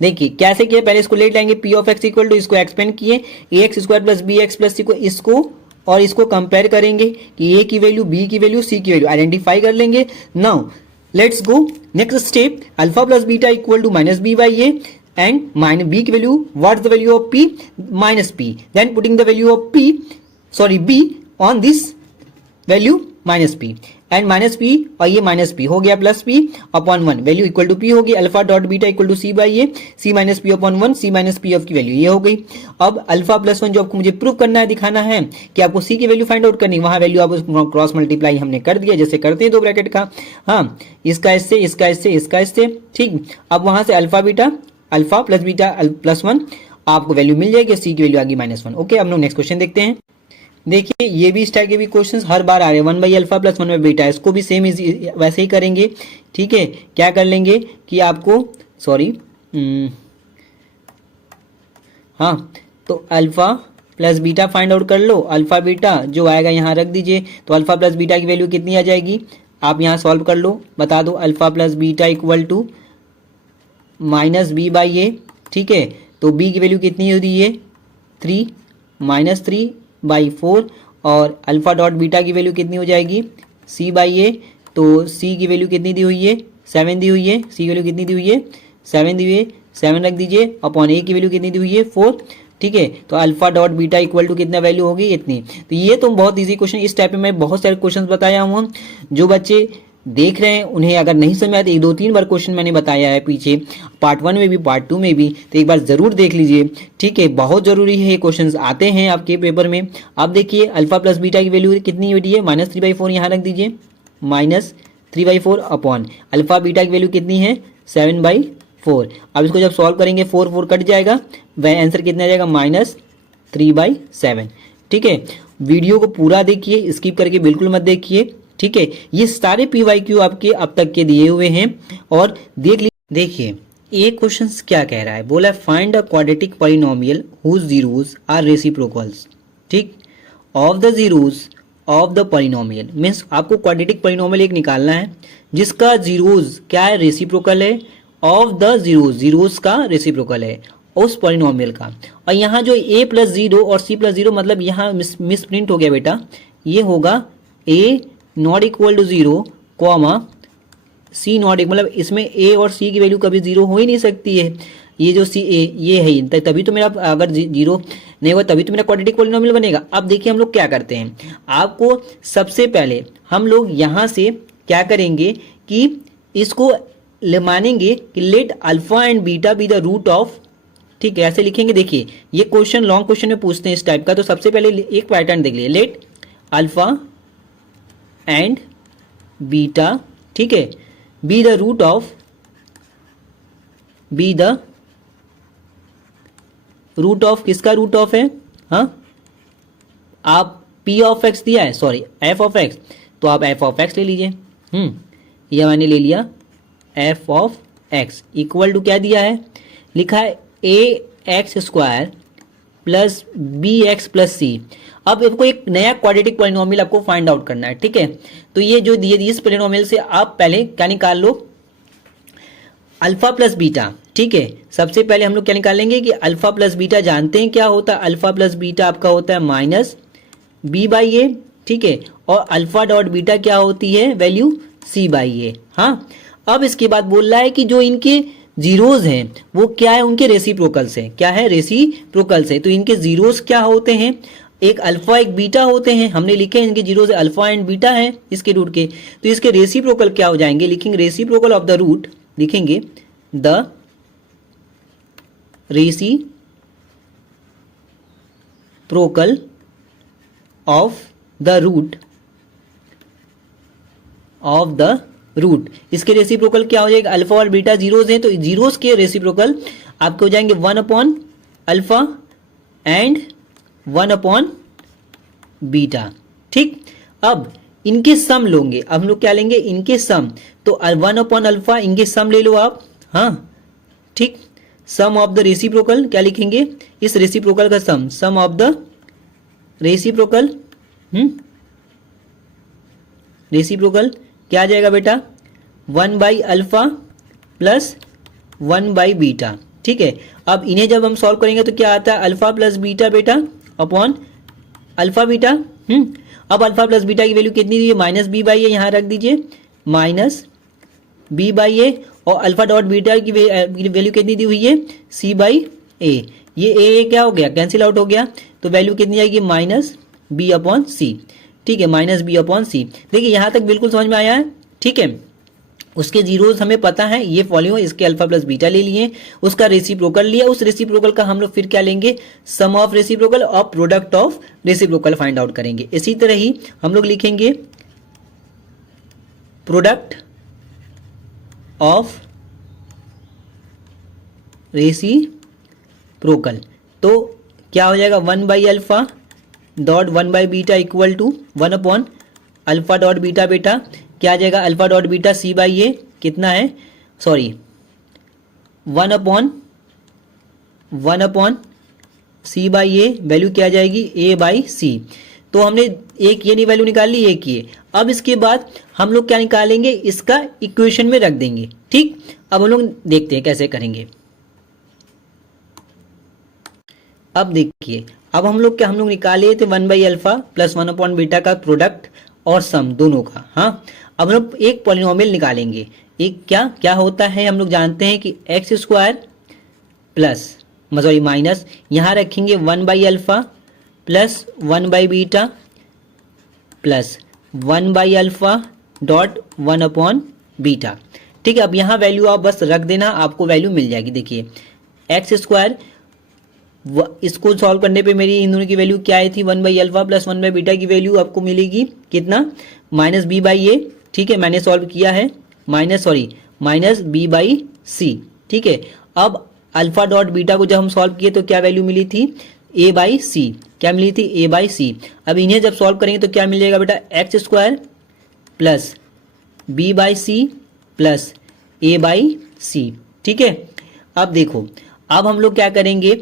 देखिए कैसे किया, पहले इसको लेट लाएंगे, P of x equal to, इसको एक्सपेंड किए, A X square plus B x plus C को, इसको और इसको कंपेयर करेंगे कि ए की वैल्यू, बी की वैल्यू, सी की वैल्यू आइडेंटिफाई कर लेंगे। Now let's go next step, alpha plus beta equal to minus B by A, and minus B की value, what the value of P, minus P, then putting the value of P, sorry b on this value minus p, and minus p और ये minus p हो गया plus p upon 1, value equal to p होगी, alpha dot beta equal to c by a, c minus p upon 1, c minus P of की value ये हो गई। अब अल्फा प्लस 1 जो आपको मुझे प्रूव करना है, दिखाना है कि आपको सी की वैल्यू फाइंड आउट करनी, वहां वैल्यू आप क्रॉस मल्टीप्लाई हमने कर दिया, जैसे करते हैं दो ब्रैकेट का, हाँ, इसका इससे, इसका इससे, इसका इससे, ठीक। अब वहां से alpha beta, alpha plus beta plus 1 आपको वैल्यू मिल जाएगी, सी की वैल्यू आ गई -1। ओके, अब लोग नेक्स्ट क्वेश्चन देखते हैं। देखिए ये भी इस टाइप के भी क्वेश्चंस हर बार आ रहे हैं, 1/अल्फा प्लस 1 बीटा, इसको भी सेम वैसे ही करेंगे। ठीक है, क्या कर लेंगे कि आपको, सॉरी, हाँ, तो alpha plus beta find out कर लो, अल्फा बीटा जो आएगा यहाँ रख दीजिए, तो अल्फा प्लस बीटा की वैल्यू कितनी आ जाएगी, आप यहाँ सॉल्व कर लो, बता दो, alpha plus beta equal to minus B by a. ठीक है, तो बी की वैल्यू कितनी हो रही है, -3/4 और अल्फा डॉट बीटा की वैल्यू कितनी हो जाएगी c/a। तो c की वैल्यू कितनी दी हुई है 7 दी हुई है, c की वैल्यू कितनी दी हुई है 7 दी हुई है, 7 रख दीजिए अपॉन a की वैल्यू कितनी दी हुई है 4। ठीक है, तो alpha dot beta equal to कितना वैल्यू होगी इतनी। तो ये तो बहुत इजी क्वेश्चन, इस टाइप में मैं बहुत सारे क्वेश्चन बताया हूँ। जो बच्चे देख रहे हैं उन्हें अगर नहीं समझ में आया तो 1-2-3 बार क्वेश्चन मैंने बताया है पीछे, पार्ट 1 में भी पार्ट 2 में भी, तो एक बार जरूर देख लीजिए। ठीक है, बहुत जरूरी है, ये क्वेश्चन आते हैं आपके पेपर में। आप देखिए अल्फा प्लस बीटा की वैल्यू कितनी होती है -3/4, यहाँ रख दीजिए -3/4 अपॉन अल्फा बीटा की वैल्यू कितनी है 7/4। अब इसको जब सॉल्व करेंगे 4 कट जाएगा, वह आंसर कितना आ जाएगा -3/7। ठीक है, वीडियो को पूरा देखिए, स्किप करके बिल्कुल मत देखिए। ठीक है, ये सारे PYQ आपके अब तक के दिए हुए हैं और देख लीजिए। देखिए ये क्वेश्चन क्या कह रहा है, बोला find a quadratic polynomial whose zeros are reciprocals. ठीक, of the zeros of the polynomial means आपको क्वाड्रेटिक पॉलिनोमियल एक निकालना है जिसका जीरोस क्या है रेसिप्रोकल है, ऑफ द जीरोस का रेसिप्रोकल है उस पॉलिनोमियल का। और यहाँ जो a + 0 और c + 0 मतलब यहाँ मिस प्रिंट हो गया बेटा, ये होगा a not equal to 0 comma c not, मतलब इसमें a और c की वैल्यू कभी 0 हो ही नहीं सकती है। ये जो c a ये है, तभी तो मेरा अगर 0 नहीं होगा तभी तो मेरा क्वाड्रेटिक पॉलिनोमियल बनेगा। अब देखिए हम लोग क्या करते हैं, आपको सबसे पहले हम लोग यहाँ से क्या करेंगे कि इसको मानेंगे कि let alpha and beta be the root of. ठीक है, ऐसे लिखेंगे। देखिए ये क्वेश्चन लॉन्ग क्वेश्चन में पूछते हैं इस टाइप का, तो सबसे पहले एक पैटर्न देख लिए, लेट अल्फा एंड बीटा, ठीक है, be the root of, be the root of, किसका रूट ऑफ है, हाँ आप p ऑफ x दिया है, सॉरी f ऑफ x, तो आप f ऑफ x ले लीजिए। यह मैंने ले लिया f of x equal to क्या दिया है, लिखा है ax² plus bx plus c। अब आपको एक नया क्वाड्रेटिक पॉलिनोमियल आपको फाइंड आउट करना है। ठीक है, तो ये जो दिए इस पॉलिनोमियल से आप पहले क्या निकाल लो, अल्फा प्लस बीटा। ठीक है, सबसे पहले हम लोग क्या निकालेंगे कि अल्फा प्लस बीटा जानते हैं क्या होता है, अल्फा प्लस बीटा आपका होता है -b/a। ठीक है, और अल्फा डॉट बीटा क्या होती है वैल्यू c/a। हाँ, अब इसके बाद बोल रहा है कि जो इनके जीरोज हैं वो क्या है, उनके रेसिप्रोकल्स है, क्या है रेसिप्रोकल्स है। तो इनके जीरोज क्या होते हैं, एक अल्फा एक बीटा होते हैं, हमने लिखे हैं इनके जीरोज अल्फा एंड बीटा है इसके रूट के। तो इसके रेसिप्रोकल क्या हो जाएंगे, लिखेंगे रेसिप्रोकल ऑफ द रूट, लिखेंगे the reciprocal of the root. इसके रेसिप्रोकल क्या हो जाएगा, अल्फा और बीटा जीरोज हैं, तो जीरोज के रेसिप्रोकल आपके हो जाएंगे 1/अल्फा एंड 1/बीटा। ठीक, अब इनके सम लोगे, अब हम लोग क्या लेंगे इनके सम, तो 1/अल्फा इनके सम ले लो आप। हाँ ठीक, सम ऑफ द रेसिप्रोकल क्या लिखेंगे, इस रेसिप्रोकल का सम ऑफ द रेसिप्रोकल, रेसिप्रोकल क्या आ जाएगा बेटा 1/अल्फा प्लस 1/बीटा। ठीक है, अब इन्हें जब हम सॉल्व करेंगे तो क्या आता है, अल्फा प्लस बीटा बेटा अपॉन अल्फा बीटा। अब अल्फा प्लस बीटा की वैल्यू कितनी दी है -b/a, यहाँ रख दीजिए -b/a, और अल्फा डॉट बीटा की वैल्यू कितनी दी हुई है c/a। ये a क्या हो गया, कैंसिल आउट हो गया, तो वैल्यू कितनी आएगी -b/c। ठीक है, -b/c। देखिए यहाँ तक बिल्कुल समझ में आया है। ठीक है, उसके जीरोस हमें पता है, ये फॉलोइंग इसके अल्फा प्लस बीटा ले लिए, उसका रेसिप्रोकल लिया, उस रेसिप्रोकल का हम लोग फिर क्या लेंगे, सम ऑफ रेसिप्रोकल और product of reciprocal find out करेंगे। इसी तरह ही हम लोग लिखेंगे प्रोडक्ट ऑफ रेसिप्रोकल, तो क्या हो जाएगा 1/अल्फा डॉट 1/बीटा इक्वल टू 1/अल्फा डॉट बीटा बेटा क्या आ जाएगा, अल्फा डॉट बीटा c/a कितना है, सॉरी 1/c/a वैल्यू क्या आ जाएगी a/c। तो हमने एक ये नहीं वैल्यू निकाल ली, एक ये। अब इसके बाद हम लोग क्या निकालेंगे, इसका इक्वेशन में रख देंगे। ठीक, अब हम लोग देखते हैं कैसे करेंगे। अब देखिए, अब हम लोग निकाले थे 1/अल्फा प्लस 1/बीटा का प्रोडक्ट और सम दोनों का। हाँ, अब हम लोग एक पॉलिनोमियल निकालेंगे। एक क्या क्या होता है, हम लोग जानते हैं कि x square plus sorry minus, यहाँ रखेंगे 1/अल्फा प्लस 1/बीटा प्लस 1/अल्फा डॉट 1/बीटा। ठीक है, अब यहाँ वैल्यू आप बस रख देना, आपको वैल्यू मिल जाएगी। देखिए एक्स स्क्वायर, इसको सॉल्व करने पे मेरी इन दोनों की वैल्यू क्या आई थी, 1/अल्फा प्लस 1/बीटा की वैल्यू आपको मिलेगी कितना, -b/a। ठीक है, मैंने सॉल्व किया है, माइनस b/c। ठीक है, अब अल्फा डॉट बीटा को जब हम सॉल्व किए तो क्या वैल्यू मिली थी, a/c। क्या मिली थी, a/c। अब इन्हें जब सॉल्व करेंगे तो क्या मिलेगा बेटा, x square plus b/c plus a/c। ठीक है, अब देखो, अब हम लोग क्या करेंगे,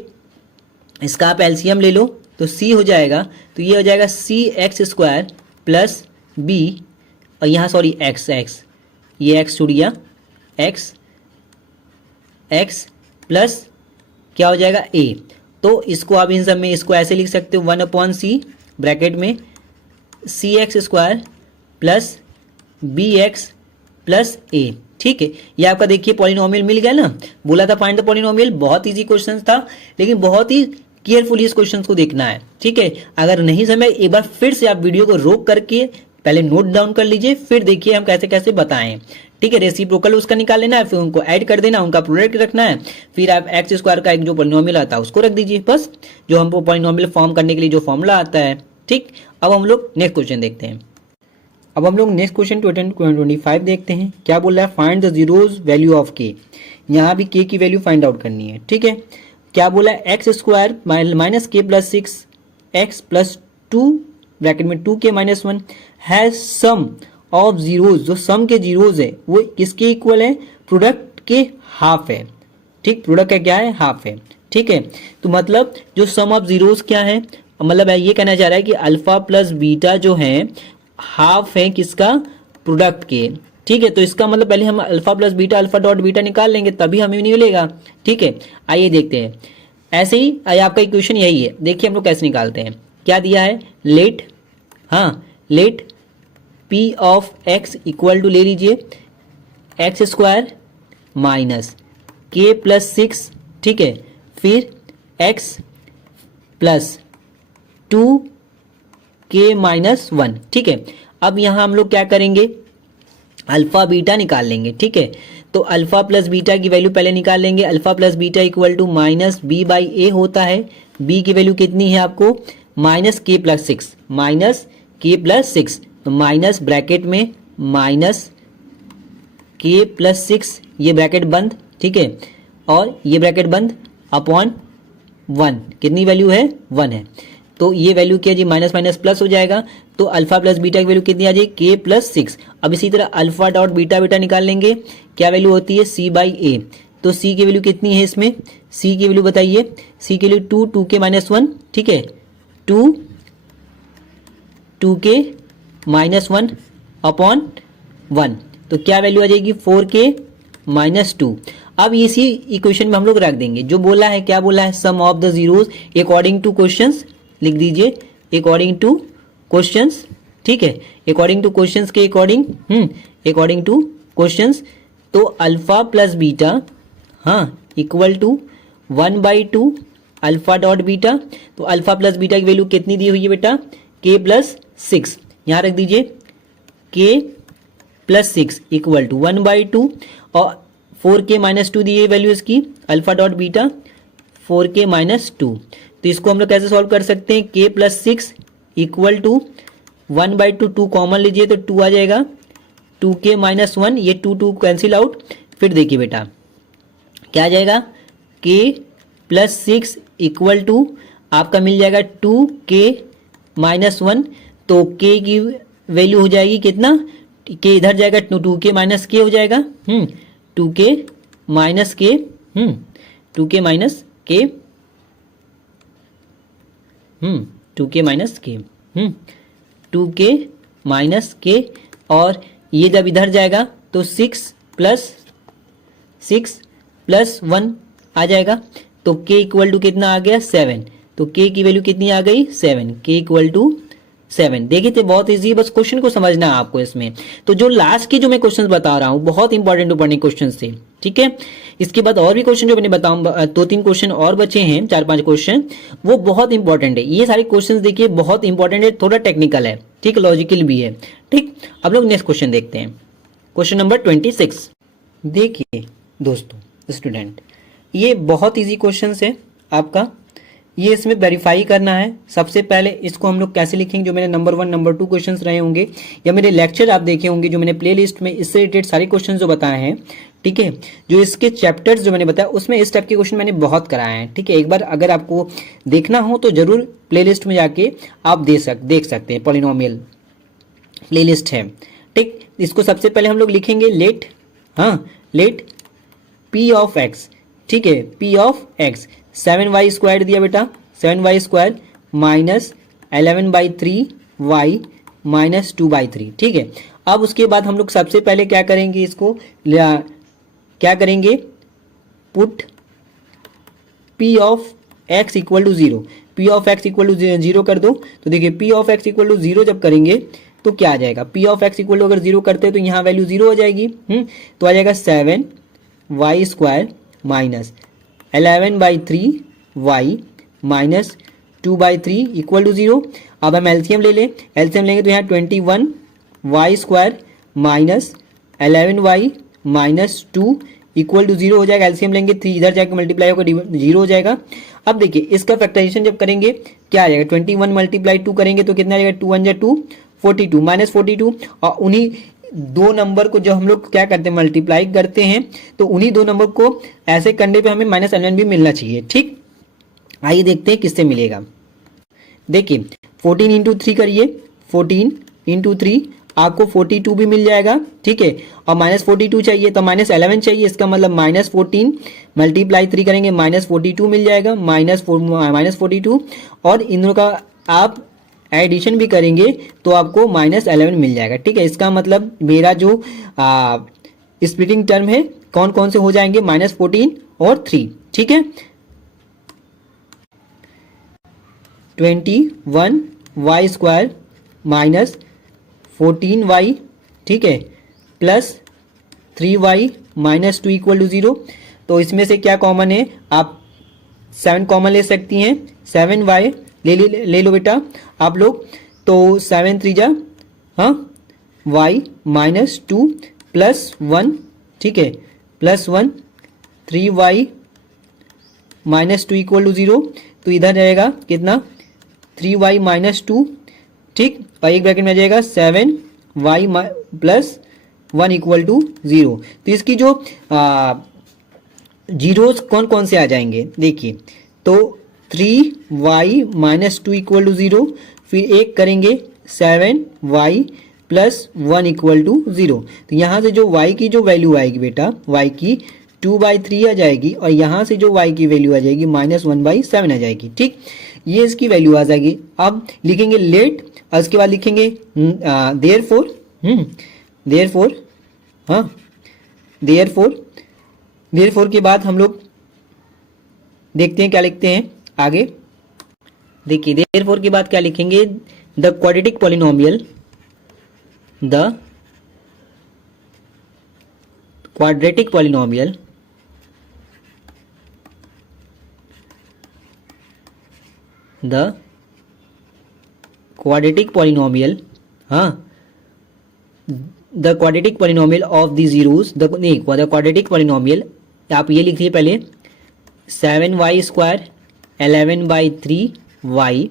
इसका आप एलसीएम ले लो तो c हो जाएगा, तो ये हो जाएगा सी एक्स स्क्वायर प्लस बी, और यहाँ सॉरी एक्स, ये एक्स छूट गया, एक्स प्लस क्या हो जाएगा a। तो इसको आप इन सब में इसको ऐसे लिख सकते हो, 1/c ब्रैकेट में c x square plus B x plus a। ठीक है, ये आपका देखिए पॉलिनोमियल मिल गया ना। बोला था फाइंड द पॉलिनोमियल, बहुत इजी क्वेश्चन था, लेकिन बहुत ही केयरफुली इस क्वेश्चन को देखना है। ठीक है, अगर नहीं समझ, एक बार फिर से आप वीडियो को रोक करके पहले नोट डाउन कर लीजिए, फिर देखिए हम कैसे कैसे बताएं। ठीक है, रेसिप्रोकल उसका निकाल लेना है, फिर उनको ऐड कर देना, उनका प्रोडक्ट रखना है, फिर आप एक्स स्क्वायर का एक जो पॉलिनोमियल आता है उसको रख दीजिए, बस जो हमको पॉलिनोमियल फॉर्म करने के लिए जो फॉर्मूला आता है। ठीक, अब हम लोग नेक्स्ट क्वेश्चन देखते हैं। अब हम लोग नेक्स्ट क्वेश्चन 25 देखते हैं। क्या बोल रहा है, find the zeros value of के। यहाँ भी के की वैल्यू फाइंड आउट करनी है। ठीक है, क्या बोला है, X square minus k plus 6x plus 2 bracket में 2k-1 has some of zeros. जो सम के जीरोज है वो किसके इक्वल है, प्रोडक्ट के हाफ है। ठीक, प्रोडक्ट का क्या है, हाफ है। ठीक है, तो मतलब जो सम ऑफ जीरोज क्या है, मतलब ये कहना चाह रहा है कि अल्फा प्लस बीटा जो है हाफ है किसका, प्रोडक्ट के। ठीक है, तो इसका मतलब पहले हम alpha plus beta, alpha dot beta निकाल लेंगे, तभी हमें नहीं मिलेगा। ठीक है, आइए देखते हैं। ऐसे ही आपका इक्वेशन यही है, देखिए हम लोग कैसे निकालते हैं। क्या दिया है, लेट, हाँ let P of x equal to ले लीजिए x square minus k plus 6। ठीक है, फिर एक्स प्लस 2k-1। ठीक है, अब यहाँ हम लोग क्या करेंगे, अल्फा बीटा निकाल लेंगे। ठीक है, तो अल्फा प्लस बीटा की वैल्यू पहले निकाल लेंगे। Alpha plus beta equal to minus b/a होता है। b की वैल्यू कितनी है आपको, -k+6, तो माइनस ब्रैकेट में -k+6, ये ब्रैकेट बंद। ठीक है, और ये ब्रैकेट बंद अपॉन 1, कितनी वैल्यू है, 1 है। तो ये वैल्यू क्या जी, माइनस माइनस प्लस हो जाएगा, तो अल्फा प्लस बीटा की वैल्यू कितनी आ जाएगी, k+6। अब इसी तरह अल्फा डॉट बीटा बीटा निकाल लेंगे, क्या वैल्यू होती है, c/a। तो c की वैल्यू कितनी है इसमें, c की वैल्यू बताइए, c की वैल्यू 2k-1। ठीक है, 2k-1 अपॉन 1, तो क्या वैल्यू आ जाएगी, 4k-2। अब इसी इक्वेशन में हम लोग रख देंगे जो बोला है, क्या बोला है, sum of the zeros according to questions, लिख दीजिए अकॉर्डिंग टू क्वेश्चंस। ठीक है, अकॉर्डिंग टू क्वेश्चंस के अकॉर्डिंग टू क्वेश्चंस, तो अल्फा प्लस बीटा हाँ equal to 1/2 alpha dot beta. तो अल्फा प्लस बीटा की वैल्यू कितनी दी हुई है बेटा, k+6, यहाँ रख दीजिए k+6 इक्वल टू 1/2, और 4k-2 दी है वैल्यू इसकी, अल्फा डॉट बीटा 4k-2। तो इसको हम लोग कैसे सॉल्व कर सकते हैं, k+6 इक्वल टू 1/2, 2 कॉमन लीजिए तो 2 आ जाएगा, 2k-1, ये 2 कैंसिल आउट। फिर देखिए बेटा क्या आ जाएगा, k+6 इक्वल टू आपका मिल जाएगा 2k-1, तो k की वैल्यू हो जाएगी कितना, k इधर जाएगा, 2k-k हो जाएगा, 2k-k 2k-k, और ये जब इधर जाएगा तो 6 + 1 आ जाएगा, तो k इक्वल टू कितना आ गया, 7। तो k की वैल्यू कितनी आ गई 7, k इक्वल टू 7। देखिए थे बहुत इजी है, बस क्वेश्चन को समझना है आपको इसमें। तो जो लास्ट की जो मैं क्वेश्चंस बता रहा हूँ बहुत इंपॉर्टेंट क्वेश्चन थे, ठीक है। इसके बाद और भी क्वेश्चन जो मैंने बताऊँ 2-3 क्वेश्चन और बचे हैं, 4-5 क्वेश्चन, वो बहुत इंपॉर्टेंट है। ये सारे क्वेश्चन देखिए बहुत इंपॉर्टेंट है, थोड़ा टेक्निकल है, ठीक, लॉजिकल भी है, ठीक। अब लोग नेक्स्ट क्वेश्चन देखते हैं, क्वेश्चन नंबर 26। देखिए दोस्तों स्टूडेंट, ये बहुत इजी क्वेश्चन है आपका, ये इसमें वेरीफाई करना है। सबसे पहले इसको हम लोग कैसे लिखेंगे, जो मेरे नंबर 1 नंबर 2 क्वेश्चंस रहे होंगे या मेरे लेक्चर आप देखे होंगे, जो मैंने प्लेलिस्ट में इससे रिलेटेड सारे क्वेश्चंस जो बताए हैं, ठीक है, जो इसके चैप्टर्स जो मैंने बताया उसमें इस टाइप के क्वेश्चन मैंने बहुत कराए हैं, ठीक है। एक बार अगर आपको देखना हो तो जरूर प्लेलिस्ट में जाके आप देख सकते हैं, पॉलिनोमियल प्लेलिस्ट है, ठीक। इसको सबसे पहले हम लोग लिखेंगे let, let P of x, ठीक है, P of x 7y square दिया बेटा, 7y square minus 11/3y minus 2/3, ठीक है। अब उसके बाद हम लोग सबसे पहले क्या करेंगे, इसको क्या करेंगे, put p of x equal to 0, p of x equal to 0 कर दो। तो देखिए p of x equal to 0 जब करेंगे तो क्या आ जाएगा, p of x equal to अगर 0 करते हैं तो यहाँ वैल्यू 0 हो जाएगी, तो आ जाएगा 7y square minus 11/3y minus 2/3 equal to 0। अब हम एलसीएम ले लें, एलसीएम लेंगे तो यहाँ 21y square minus 11y minus 2 equal to 0 हो जाएगा। एलसीएम लेंगे 3 इधर जाकर मल्टीप्लाई होकर 0 हो जाएगा। अब देखिए इसका फैक्टराइजेशन जब करेंगे क्या आ जाएगा, 21 मल्टीप्लाई 2 करेंगे तो कितना आ जाएगा, 2 1 2 42 माइनस 42, और उन्हीं दो नंबर को जब हम लोग क्या करते हैं मल्टीप्लाई करते हैं तो उन्हीं दो नंबर को ऐसे करने पे हमें -11 भी मिलना चाहिए, ठीक। आइए देखते हैं किससे मिलेगा। देखिए 14 इंटू 3 करिए, 14 इंटू 3 आपको 42 भी मिल जाएगा, ठीक है। और -42 चाहिए तो -11 चाहिए, इसका मतलब -14 मल्टीप्लाई 3 करेंगे -42 मिल जाएगा, -42, और इन दोनों का आप एडिशन भी करेंगे तो आपको -11 मिल जाएगा, ठीक है। इसका मतलब मेरा जो स्प्लिटिंग टर्म है कौन कौन से हो जाएंगे, -14 और 3, ठीक है। 21y स्क्वायर माइनस 14y, ठीक है, plus 3y minus 2 equal to 0। तो इसमें से क्या कॉमन है, आप 7 कॉमन ले सकती हैं, 7y ले लो बेटा आप लोग, तो 7 3 जा y माइनस 2 प्लस 1, ठीक है, plus 1 3y minus 2 equal to 0। तो इधर रहेगा कितना 3y माइनस 2, ठीक, और एक ब्रैकेट में आ जाएगा 7y प्लस 1 इक्वल टू 0। तो इसकी जो जीरोस कौन कौन से आ जाएंगे, देखिए तो 3y माइनस 2 इक्वल टू 0, फिर एक करेंगे 7y प्लस 1 इक्वल टू 0। तो यहाँ से जो y की जो वैल्यू आएगी बेटा, y की 2/3 आ जाएगी, और यहाँ से जो y की वैल्यू आ जाएगी -1/7 आ जाएगी, ठीक। ये इसकी वैल्यू आ जाएगी। अब लिखेंगे लेट, और उसके बाद लिखेंगे देयरफॉर के बाद हम लोग देखते हैं क्या लिखते हैं आगे। देखिए देयरफॉर के बाद क्या लिखेंगे, the quadratic polynomial, the quadratic polynomial the quadratic polynomial of the zeros, the quadratic polynomial आप ये लिखिए पहले, 7y square 11/3y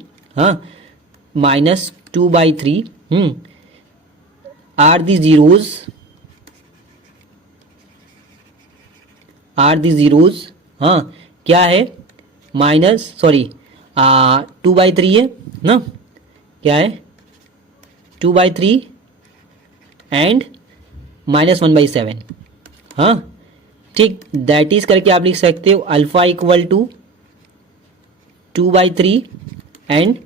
minus 2/3 are the zeros क्या है, 2/3 है ना, क्या है 2/3 एंड -1/7, ठीक। दैट इज करके आप लिख सकते हो alpha equal to 2/3 and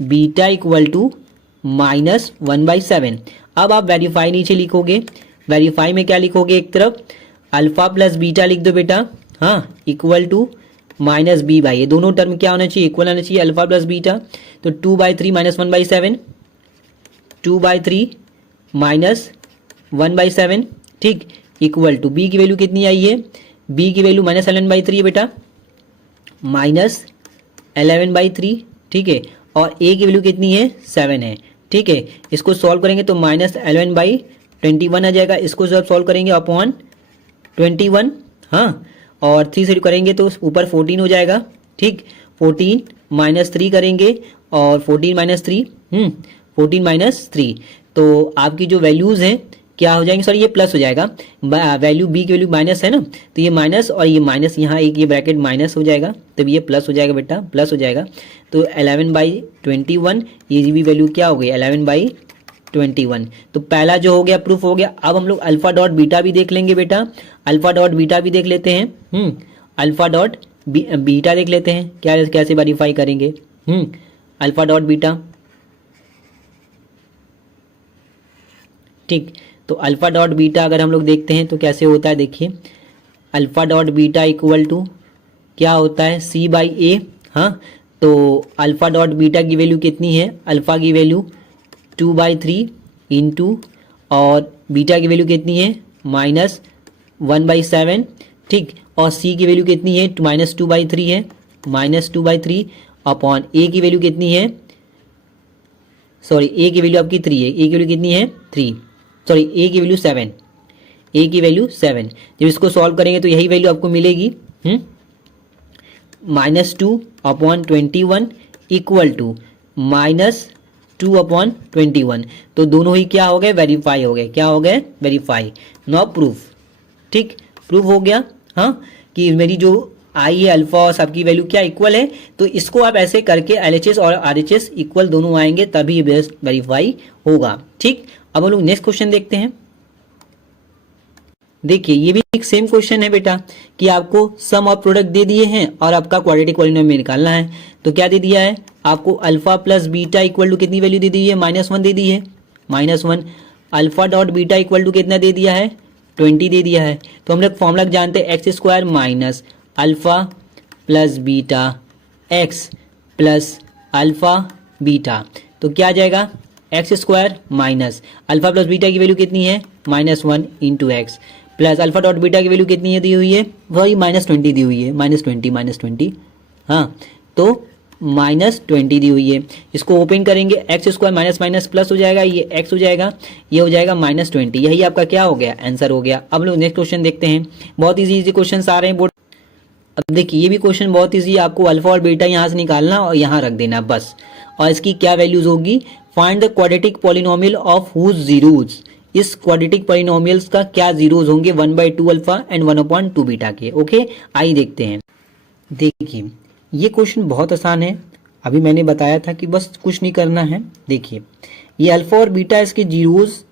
beta equal to -1/7। अब आप वेरीफाई नीचे लिखोगे, वेरीफाई में क्या लिखोगे, एक तरफ अल्फा प्लस बीटा लिख दो बेटा, equal to minus B by a, दोनों टर्म क्या होना चाहिए, इक्वल होना चाहिए, अल्फा प्लस बीटा। तो 2/3 माइनस 1/7, 2/3 माइनस 1/7, ठीक, इक्वल टू बी की वैल्यू कितनी आई है, बी की वैल्यू -11/3 है बेटा, -11/3, ठीक है, और ए की वैल्यू कितनी है, 7 है, ठीक है। इसको सॉल्व करेंगे तो -11/21 आ जाएगा, इसको जब सॉल्व करेंगे अपॉन 21, हाँ, और 3 से करेंगे तो ऊपर 14 हो जाएगा, ठीक, 14 -3 करेंगे और 14 -3, 14 -3, तो आपकी जो वैल्यूज़ हैं क्या हो जाएंगे, सॉरी ये प्लस हो जाएगा, वैल्यू बी की वैल्यू माइनस है ना, तो ये माइनस और ये माइनस, यहाँ एक ये ब्रैकेट माइनस हो जाएगा, तब ये प्लस हो जाएगा बेटा, प्लस हो जाएगा। तो 11/21, ये भी वैल्यू क्या हो गई, 11/21। तो पहला जो हो गया प्रूफ हो गया। अब हम लोग अल्फा डॉट बीटा भी देख लेंगे बेटा, अल्फा डॉट बीटा भी देख लेते हैं, अल्फा डॉट बीटा देख लेते हैं, क्या कैसे वेरीफाई करेंगे, अल्फा डॉट बीटा, ठीक। तो अल्फा डॉट बीटा अगर हम लोग देखते हैं तो कैसे होता है, देखिए, alpha dot beta equal to क्या होता है, C/A, हाँ, तो अल्फा डॉट बीटा की वैल्यू कितनी है, अल्फा की वैल्यू 2/3 इंटू, और बीटा की वैल्यू कितनी है, -1/7, ठीक, और सी की वैल्यू कितनी है, -2/3 है, -2/3 अपॉन ए की वैल्यू कितनी है, सॉरी ए की वैल्यू आपकी 3 है, ए की वैल्यू कितनी है 3, सॉरी ए की वैल्यू 7, ए की वैल्यू 7। जब इसको सॉल्व करेंगे तो यही वैल्यू आपको मिलेगी, -2/21 इक्वल टू -2/21। तो दोनों ही क्या हो गए, वेरीफाई हो गए, क्या हो गए, वेरीफाई, नो प्रूफ, ठीक, प्रूफ हो गया, हाँ, कि मेरी जो आई है अल्फा और सबकी वैल्यू क्या इक्वल है। तो इसको आप ऐसे करके LHS और RHS इक्वल दोनों आएंगे तभी बेस्ट वेरीफाई होगा, ठीक। अब हम लोग नेक्स्ट क्वेश्चन देखते हैं। देखिए ये भी एक सेम क्वेश्चन है बेटा, कि आपको सम और प्रोडक्ट दे दिए हैं और आपका क्वाड्रेटिक पॉलिनोमियल निकालना है। तो क्या दे दिया है आपको, alpha plus beta equal to कितनी वैल्यू दे दी है, -1 दे दी है, -1। Alpha dot beta equal to कितना दे दिया है, 20 दे दिया है। तो हम लोग फॉर्मूला जानते हैं, x² minus alpha plus beta x plus alpha beta. तो क्या आ जाएगा, x² minus alpha plus beta की वैल्यू कितनी है, -1 into x, plus alpha dot beta की वैल्यू कितनी है दी हुई है, वही -20 दी हुई है, -20, हाँ, तो -20 दी हुई है। इसको ओपन करेंगे, x² माइनस माइनस प्लस हो जाएगा, ये x हो जाएगा, ये हो जाएगा -20, यही आपका क्या हो गया, आंसर हो गया। अब लोग नेक्स्ट क्वेश्चन देखते हैं, बहुत इजी क्वेश्चन आ रहे हैं बोर्ड। अब देखिए ये भी क्वेश्चन बहुत इजी है, आपको अल्फा और बीटा यहाँ से निकालना और यहाँ रख देना बस, और इसकी क्या वैल्यूज होगी, find the quadratic polynomial of whose zeros, इस क्वाड्रेटिक पॉलिनोमियल्स का क्या जीरोज होंगे 1/2 अल्फा एंड 1/2 बीटा के। ओके, आइए देखते हैं। देखिए ये क्वेश्चन बहुत आसान है, अभी मैंने बताया था कि बस कुछ नहीं करना है। देखिए ये अल्फा और बीटा इसके जीरोज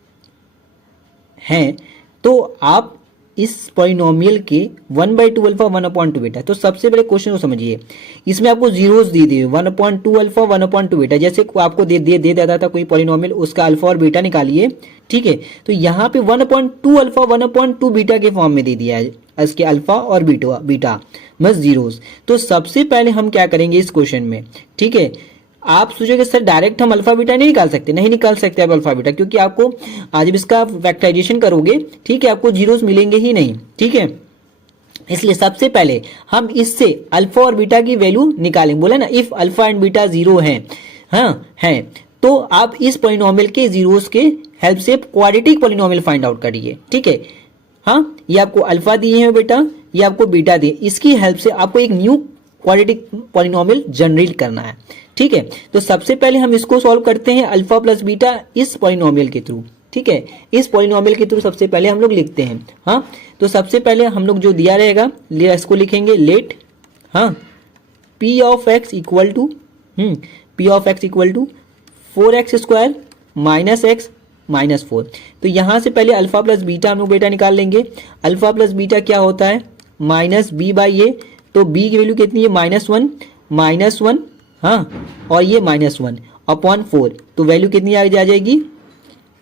हैं, तो आप इस पॉलिनोमियल के 1/2 अल्फा 1/2 बीटा, तो सबसे पहले क्वेश्चन को समझिए, इसमें आपको जीरोस दे दिए 1/2 अल्फा 1/2 बीटा, जैसे आपको दे देता था कोई पॉलिनोमियल, उसका अल्फा और बीटा निकालिए, ठीक है। तो यहाँ पे 1/2 अल्फा 1/2 बीटा के फॉर्म में दे दिया है, इसके अल्फा और बीटा बस जीरोस। तो सबसे पहले हम क्या करेंगे इस क्वेश्चन में, ठीक है, आप सोचोगे सर डायरेक्ट हम अल्फा बीटा नहीं निकाल सकते, नहीं निकाल सकते आप अल्फा बीटा, क्योंकि आपको आज इसका फैक्टराइजेशन करोगे, ठीक है, आपको जीरोस मिलेंगे ही नहीं, ठीक है। इसलिए सबसे पहले हम इससे अल्फा और बीटा की वैल्यू निकालेंगे, बोले ना if alpha and beta zero है, हाँ है, तो आप इस पॉलिनोमियल के जीरोस के हेल्प से क्वाड्रेटिक पॉलिनोमियल फाइंड आउट करिए, ठीक है। हाँ, ये आपको अल्फा दिए हैं बेटा, ये आपको बीटा दिए, इसकी हेल्प से आपको एक न्यू क्वाड्रेटिक पॉलिनोमियल जनरेट करना है, ठीक है। तो सबसे पहले हम इसको सॉल्व करते हैं अल्फा प्लस बीटा इस पॉलिनोमियल के थ्रू, ठीक है, इस पॉलिनोमियल के थ्रू सबसे पहले हम लोग लिखते हैं। हाँ, तो सबसे पहले हम लोग जो दिया रहेगा इसको लिखेंगे लेट, हाँ, p of x equal to p of x equal to 4x² minus x minus 4। तो यहाँ से पहले अल्फा प्लस बीटा हम लोग बेटा निकाल लेंगे। अल्फा प्लस बीटा क्या होता है, -b/a, तो b की वैल्यू कितनी है, -1, हाँ, और ये -1 अपॉन 4, तो वैल्यू कितनी आ जाएगी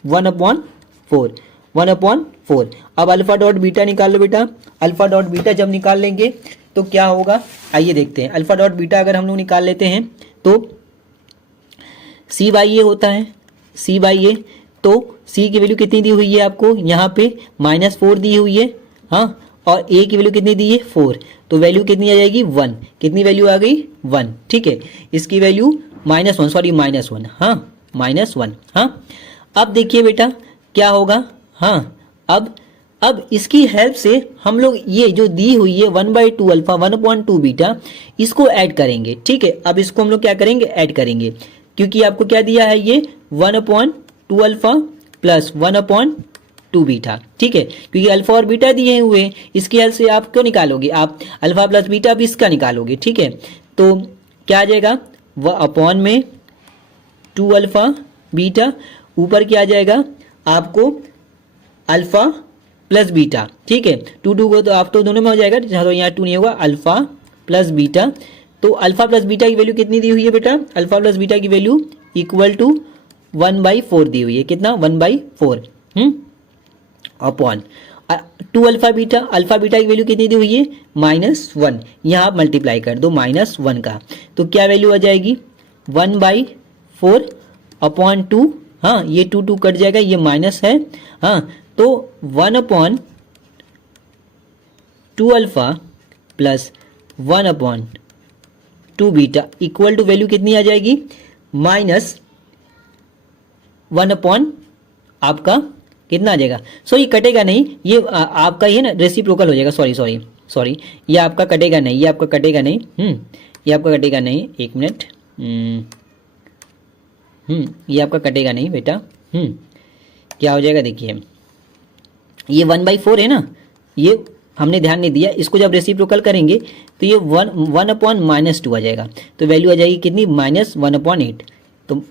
1/4। अब अल्फा डॉट बीटा निकाल लो बेटा, अल्फा डॉट बीटा जब निकाल लेंगे तो क्या होगा, आइए देखते हैं। अल्फा डॉट बीटा अगर हम लोग निकाल लेते हैं तो सी बाई ए होता है, सी बाई ए। तो सी की वैल्यू कितनी दी हुई है आपको यहाँ पे -4 दी हुई है, हाँ, और ए की वैल्यू कितनी दी है 4, तो वैल्यू कितनी आ जाएगी 1। कितनी वैल्यू आ गई 1, ठीक है। इसकी वैल्यू -1, सॉरी -1, हाँ -1, हाँ। अब देखिए बेटा क्या होगा, हाँ, अब इसकी हेल्प से हम लोग ये जो दी हुई है 1/2 अल्फा 1/2 बीटा इसको ऐड करेंगे, ठीक है। अब इसको हम लोग क्या करेंगे, ऐड करेंगे, क्योंकि आपको क्या दिया है ये 1/2 अल्फा प्लस 1/2 बीटा, ठीक है। क्योंकि अल्फा और बीटा दिए हुए हैं, इसकी हेल्प से आप क्यों निकालोगे, आप अल्फा प्लस बीटा अब इसका निकालोगे, ठीक है। तो क्या आ जाएगा, वह अपॉन में 2 अल्फा बीटा, ऊपर क्या आ जाएगा आपको अल्फा प्लस बीटा, ठीक है। 2 को तो आप तो दोनों में हो जाएगा, तो यहाँ 2 नहीं होगा, अल्फा प्लस बीटा। तो अल्फा प्लस बीटा की वैल्यू कितनी दी हुई है बेटा, अल्फा प्लस बीटा की वैल्यू इक्वल टू 1/4 दी हुई है, कितना 1/4, अपॉन 2 अल्फा बीटा की वैल्यू कितनी दी हुई है -1, यहाँ आप मल्टीप्लाई कर दो -1 का, तो क्या वैल्यू आ जाएगी 1/4 अपॉन 2, हाँ, ये 2 कट जाएगा, ये माइनस है, हाँ, तो 1/2 alpha plus 1/2 beta equal to value कितनी आ जाएगी -1 आपका कितना आ जाएगा, सॉरी कटेगा नहीं, ये आपका ये ना रेसिप्रोकल हो जाएगा, सॉरी ये आपका कटेगा नहीं, ये आपका कटेगा नहीं, ये आपका कटेगा नहीं, एक मिनट, ये आपका कटेगा नहीं बेटा, क्या हो जाएगा देखिए, ये 1/4 है ना, ये हमने ध्यान नहीं दिया, इसको जब रेसिप्रोकल करेंगे तो ये 1/-2 आ जाएगा, तो वैल्यू आ जाएगी कितनी -1/8, तो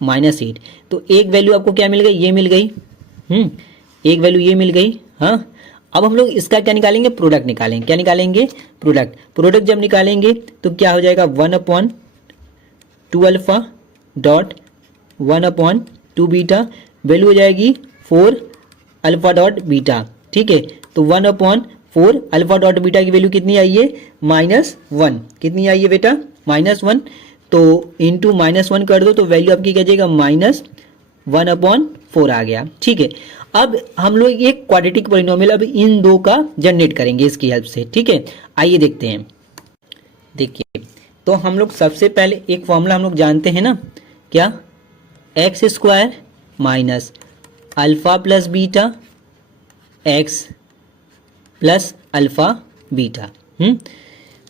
1/-8, तो एक वैल्यू आपको क्या मिल गई, ये मिल गई, एक वैल्यू ये मिल गई, हाँ। अब हम लोग इसका क्या निकालेंगे, प्रोडक्ट निकालेंगे, क्या निकालेंगे, प्रोडक्ट जब निकालेंगे तो क्या हो जाएगा 1/2 अल्फा डॉट 1/2 बीटा, वैल्यू हो जाएगी 4 अल्फा डॉट बीटा, ठीक है। तो 1/4 अल्फा डॉट बीटा की वैल्यू कितनी आई है -1, कितनी आई है बेटा -1, तो इंटू -1 कर दो तो वैल्यू आपकी क्या जाएगा -1/4 आ गया, ठीक है। अब हम लोग ये क्वाड्रेटिक पॉलिनोमियल अब इन दो का जनरेट करेंगे इसकी हेल्प से, ठीक है। आइए देखते हैं, देखिए तो हम लोग सबसे पहले एक फॉर्मूला हम लोग जानते हैं ना, क्या, x² minus alpha plus beta x plus alpha beta,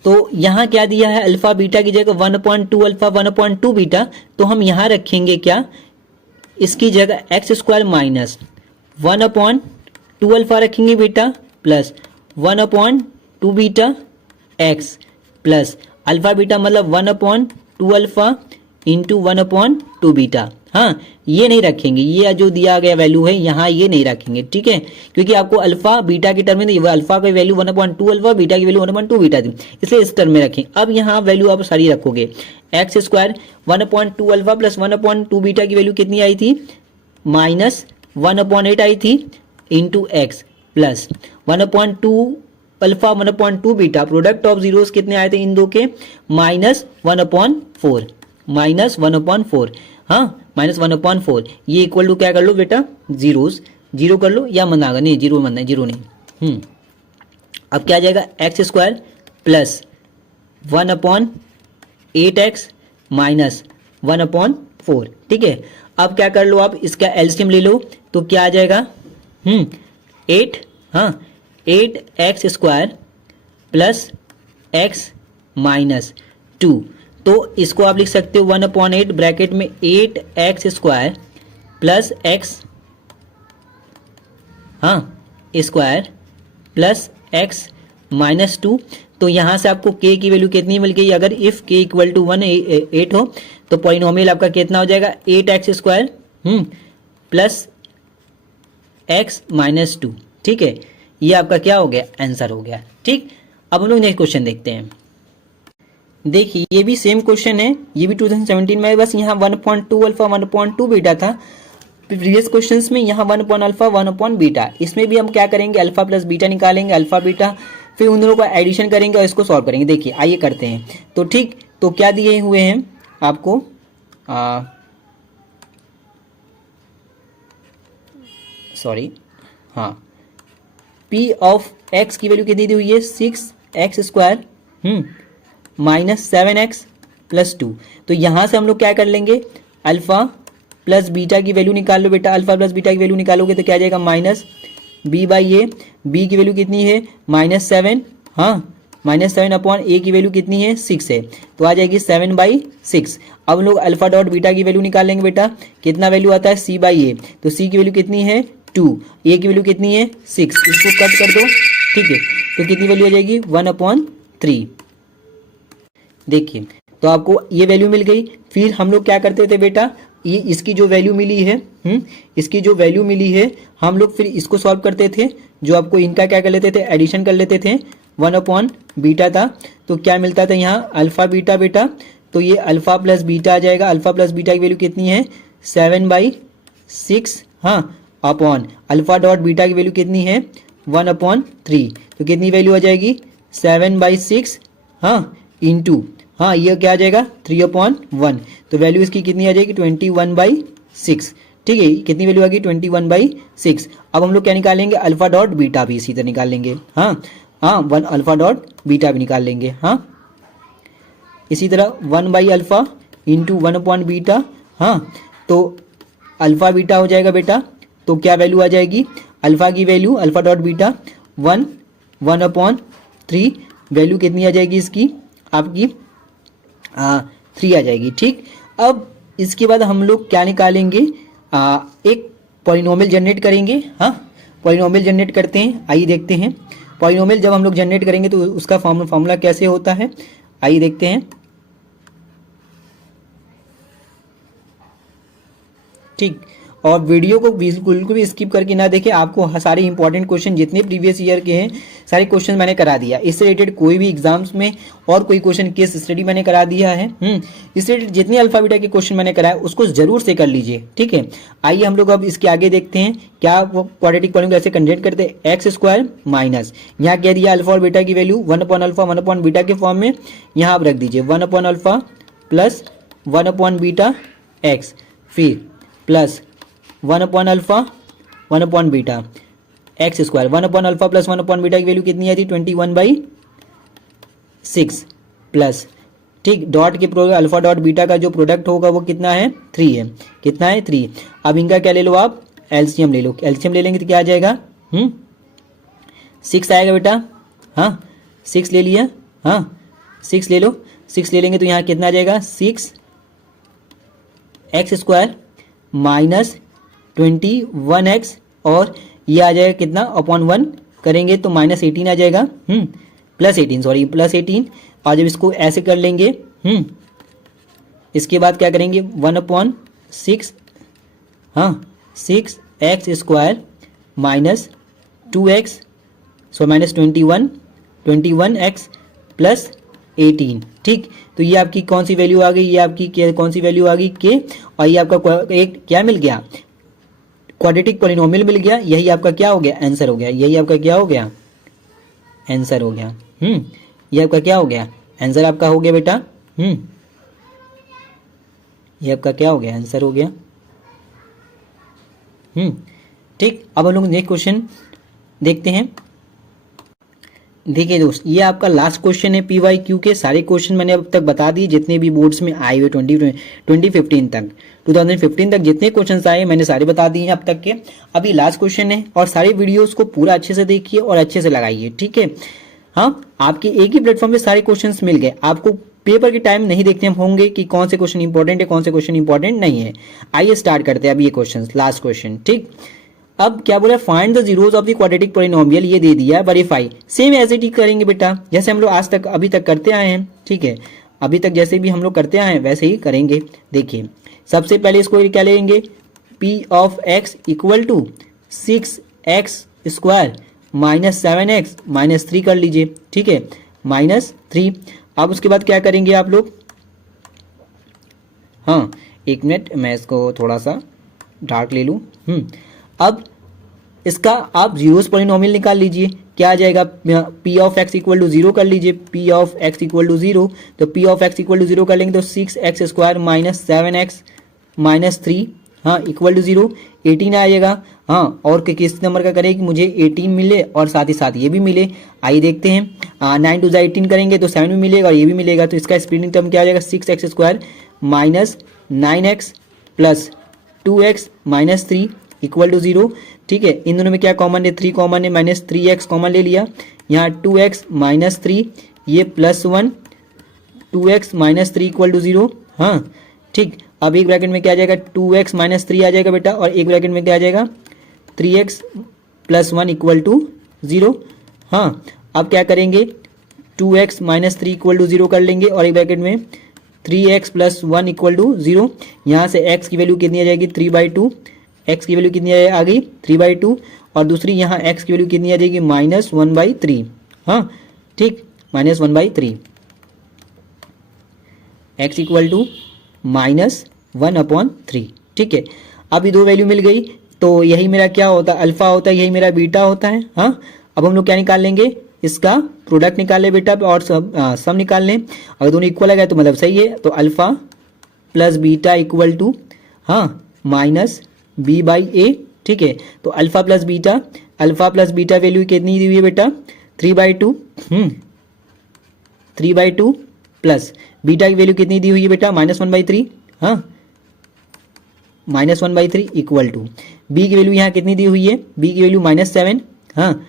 तो यहाँ क्या दिया है, अल्फा बीटा की जगह 1/2 अल्फा 1/2 बीटा, तो हम यहाँ रखेंगे क्या, इसकी जगह x² माइनस 1/2 अल्फा रखेंगे बेटा plus 1/2 beta x plus alpha beta मतलब 1/2 अल्फा इंटू 1/2 बीटा, हाँ, ये नहीं रखेंगे, ये जो दिया गया वैल्यू है यहाँ ये नहीं रखेंगे, ठीक है, क्योंकि आपको अल्फा बीटा की टर्म में अल्फा की वैल्यू 1/2 अल्फा, बीटा की वैल्यू 1/2 बीटा थी, इसलिए इस टर्म में रखें। अब यहाँ वैल्यू आप सारी रखोगे, x² 1/2 अल्फा प्लस 1/2 बीटा की वैल्यू कितनी आई थी -1/8 आई थी, into x plus 1/2 alpha 1/2 beta, product of zeros कितने आए थे इन दो के -1/4, हाँ -1/4, ये इक्वल टू क्या कर लो बेटा जीरोस, जीरो कर लो या मनागा नहीं, जीरो मनना है, जीरो नहीं, अब क्या आ जाएगा x² प्लस 1/8x माइनस 1/4, ठीक है। अब क्या कर लो आप, इसका एलसीएम ले लो, तो क्या आ जाएगा 8, हाँ 8x² प्लस x माइनस 2, तो इसको आप लिख सकते हो 1/8 ब्रैकेट में 8x² प्लस x, हाँ स्क्वायर प्लस x माइनस 2, तो यहाँ से आपको k की वैल्यू कितनी मिल गई, अगर इफ k इक्वल टू 8 हो तो पॉलिनोमियल आपका कितना हो जाएगा 8x² प्लस x माइनस 2, ठीक है। ये आपका क्या हो गया, आंसर हो गया, ठीक। अब हम लोग नेक्स्ट क्वेश्चन देखते हैं, देखिए ये भी सेम क्वेश्चन है, ये भी 2017 में, बस यहाँ 1/2 अल्फा 1/2 बीटा था प्रीवियस क्वेश्चंस में, यहाँ 1 अल्फा 1 बीटा, इसमें भी हम क्या करेंगे, अल्फा प्लस बीटा निकालेंगे, अल्फा बीटा फिर उन दोनों का एडिशन करेंगे और इसको सॉल्व करेंगे। देखिए आइए करते हैं। तो ठीक, तो क्या दिए हुए हैं आपको, सॉरी, हाँ, पी ऑफ एक्स की वैल्यू कितनी दी हुई है, 6x² माइनस 7x प्लस 2। तो यहाँ से हम लोग क्या कर लेंगे, अल्फा प्लस बीटा की वैल्यू निकाल लो बेटा। अल्फा प्लस बीटा की वैल्यू निकालोगे तो क्या आ जाएगा, minus B by a. B की वैल्यू कितनी है, -7, हाँ, -7 अपॉन ए की वैल्यू कितनी है, 6 है, तो आ जाएगी 7/6। अब लोग अल्फा डॉट बीटा की वैल्यू निकाल लेंगे बेटा। कितना वैल्यू आता है, c बाई ए, तो c की वैल्यू कितनी है 2, ए की वैल्यू कितनी है 6, इसको कट कर दो, ठीक है, तो कितनी वैल्यू आ जाएगी 1/3। देखिए तो आपको ये वैल्यू मिल गई। फिर हम लोग क्या करते थे बेटा, ये इसकी जो वैल्यू मिली है, इसकी जो वैल्यू मिली है, हम लोग फिर इसको सॉल्व करते थे। जो आपको इनका क्या कर लेते थे, एडिशन कर लेते थे, 1/बीटा था, तो क्या मिलता था यहाँ अल्फा बीटा बेटा, तो ये अल्फा प्लस बीटा आ जाएगा। अल्फा प्लस बीटा की वैल्यू कितनी है 7/6, हाँ, अपॉन अल्फा डॉट बीटा की वैल्यू कितनी है 1/3, तो कितनी वैल्यू आ जाएगी 7/6, हाँ, इंटू, हाँ, ये क्या आ जाएगा 3/1, तो वैल्यू इसकी कितनी आ जाएगी 21/6, ठीक है, कितनी वैल्यू आ गई 21/6। अब हम लोग क्या निकालेंगे, अल्फा डॉट बीटा भी इसी तरह निकाल लेंगे, हाँ हाँ, 1 अल्फा डॉट बीटा भी निकाल लेंगे, हाँ, इसी तरह 1/अल्फा इंटू 1/बीटा, हाँ, तो अल्फा बीटा हो जाएगा बेटा, तो क्या वैल्यू आ जाएगी, अल्फा की value alpha dot beta 1/3, value कितनी आ जाएगी इसकी आपकी 3 आ जाएगी, ठीक। अब इसके बाद हम लोग क्या निकालेंगे, एक पॉलिनोमियल जनरेट करेंगे, हाँ, पॉलिनोमियल जनरेट करते हैं, आइए देखते हैं। पॉलिनोमियल जब हम लोग जनरेट करेंगे तो उसका फॉर्मूला कैसे होता है, आइए देखते हैं, ठीक। और वीडियो को बिल्कुल भी स्किप करके ना देखें, आपको सारे इंपॉर्टेंट क्वेश्चन जितने प्रीवियस ईयर के हैं सारे क्वेश्चन मैंने करा दिया। इससे रिलेटेड कोई भी एग्जाम्स में और कोई क्वेश्चन केस स्टडी मैंने करा दिया है, इससे रिलेटेड जितने अल्फा बीटा के क्वेश्चन मैंने कराया उसको जरूर से कर लीजिए, ठीक है। आइए हम लोग अब इसके आगे देखते हैं क्या वो क्वाड्रेटिक पॉलिनोमियल कैसे कंडेट करते हैं। x² माइनस, यहाँ कह दिया अल्फा और बीटा की वैल्यू 1/अल्फा 1/बीटा के फॉर्म में, यहाँ आप रख दीजिए 1/अल्फा प्लस 1/बीटा x, फिर प्लस 1/अल्फा 1/बीटा x², 1/अल्फा प्लस 1/बीटा की वैल्यू कितनी आई थी 21/6 प्लस, ठीक, डॉट के प्रोडक्ट अल्फा डॉट बीटा का जो प्रोडक्ट होगा वो कितना है 3 है, कितना है 3। अब इनका क्या ले लो आप, एलसीएम ले लो, एलसीएम ले लेंगे तो क्या आ जाएगा 6 आएगा बेटा, हाँ 6 ले लिया, हाँ 6 ले लो, 6 ले लेंगे तो यहाँ कितना आ जाएगा 6x² माइनस 21x, और ये आ जाएगा कितना /1 करेंगे तो -18 आ जाएगा, +18, सॉरी +18। और जब इसको ऐसे कर लेंगे, इसके बाद क्या करेंगे 1/6, हाँ 6x² माइनस 2x, सो -21x प्लस 18, ठीक। तो ये आपकी कौन सी वैल्यू आ गई, ये आपकी कौन सी वैल्यू आ गई के, और ये आपका एक क्या मिल गया, क्वाड्रेटिक पॉलिनोमियल मिल गया। यही आपका क्या हो गया, आंसर हो गया। यही आपका क्या हो गया, आंसर हो गया। ये आपका क्या हो गया, आंसर आपका हो गया बेटा। ये आपका क्या हो गया, आंसर हो गया। ठीक, अब हम लोग नेक्स्ट क्वेश्चन देखते हैं। देखिए दोस्त, ये आपका लास्ट क्वेश्चन है PYQ के। सारे क्वेश्चन मैंने अब तक बता दिए जितने भी बोर्ड्स में आए हुए 2015 तक, 2015 तक जितने क्वेश्चंस आए मैंने सारे बता दिए हैं अब तक के। अभी लास्ट क्वेश्चन है, और सारे वीडियोस को पूरा अच्छे से देखिए और अच्छे से लगाइए, ठीक है। हाँ, आपके एक ही प्लेटफॉर्म पे सारे क्वेश्चंस मिल गए, आपको पेपर के टाइम नहीं देखने होंगे कि कौन से क्वेश्चन इंपॉर्टेंट है, कौन से क्वेश्चन इंपॉर्टेंट नहीं है। आइए स्टार्ट करते हैं अब ये क्वेश्चन, लास्ट क्वेश्चन, ठीक। अब क्या बोला, find the zeros of the quadratic polynomial, ये दे दिया। Verify, same as it is करेंगे बेटा, जैसे हम लोग आज तक अभी तक करते आए हैं, ठीक है। अभी तक जैसे भी हम लोग करते आए हैं वैसे ही करेंगे। देखिए सबसे पहले इसको क्या लेंगे, P of x equal to 6x² minus 7x minus 3 कर लीजिए, ठीक है, -3। अब उसके बाद क्या करेंगे आप लोग, हाँ एक मिनट मैं इसको थोड़ा सा डार्क ले लूँ। अब इसका आप जीरोस पॉलिनोमियल निकाल लीजिए। क्या आ जाएगा, p of x equal to 0 कर लीजिए, p of x equal to 0, तो p of x equal to 0 कर लेंगे तो 6x² माइनस 7x माइनस 3, हाँ इक्वल टू 0, 18 आ जाएगा। हाँ, और किस नंबर का करें कि मुझे 18 मिले और साथ ही साथ ये भी मिले, आइए देखते हैं। 9 टू 18 करेंगे तो 7 भी मिलेगा और ये भी मिलेगा, तो इसका स्प्लिटिंग टर्म क्या आ जाएगा, 6x² minus 9x plus 2x minus 3 equal to 0। ठीक है, इन दोनों में क्या कॉमन है, 3 कॉमन है, माइनस 3x कॉमन ले लिया, यहाँ 2x माइनस 3, ये +1, 2x माइनस 3 इक्वल टू 0। हाँ ठीक, अब एक ब्रैकेट में क्या आ जाएगा, 2x माइनस 3 आ जाएगा बेटा, और एक ब्रैकेट में क्या आ जाएगा, 3x प्लस 1 इक्वल टू 0। हाँ, अब क्या करेंगे, 2x माइनस 3 इक्वल टू 0 कर लेंगे, और एक ब्रैकेट में 3x प्लस 1 इक्वल टू 0। यहाँ से x की वैल्यू कितनी आ जाएगी, 3/2, x की वैल्यू कितनी आ गई, 3/2, और दूसरी यहाँ x की वैल्यू कितनी आ जाएगी, -1/3। हाँ ठीक, -1/3, x इक्वल टू -1/3। ठीक है, अब ये दो वैल्यू मिल गई, तो यही मेरा क्या होता है, अल्फा होता है, यही मेरा बीटा होता है। हाँ, अब हम लोग क्या निकाल लेंगे, इसका प्रोडक्ट निकाल ले बेटा, और सब निकाल लें, अगर दोनों इक्वल आ गए तो मतलब सही है, तो alpha plus beta equal to, हाँ माइनस b/a। ठीक है, तो अल्फा प्लस बीटा वैल्यू कितनी दी हुई है बेटा, 3/2, 3/2 प्लस बीटा की वैल्यू कितनी दी हुई है बेटा, -1/3। हाँ, -1/3 इक्वल टू बी की वैल्यू यहाँ कितनी दी हुई है, बी की वैल्यू -7, हाँ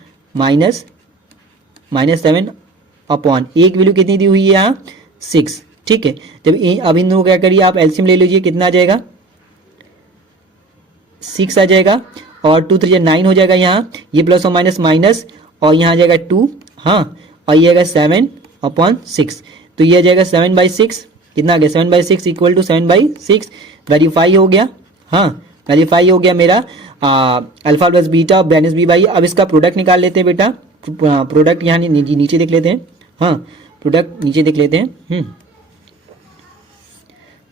-7 अपॉन ए की वैल्यू कितनी दी हुई है यहाँ 6। ठीक है, जब अब इन दोनों क्या करिए आप एलसीएम ले लीजिए, कितना आ जाएगा, 6 आ जाएगा, और 2 3 9 हो जाएगा, यहाँ ये प्लस और माइनस माइनस, और यहाँ आ जाएगा 2, हाँ, और ये आएगा 7/6, तो ये आ जाएगा 7/6, कितना आ गया, 7/6 इक्वल टू 7/6, वेरीफाई हो गया। हाँ, वेरीफाई हो गया मेरा alpha plus beta minus b/a। अब इसका प्रोडक्ट निकाल लेते हैं बेटा, प्रोडक्ट यहाँ नीचे देख लेते हैं। हाँ, प्रोडक्ट नीचे देख लेते हैं,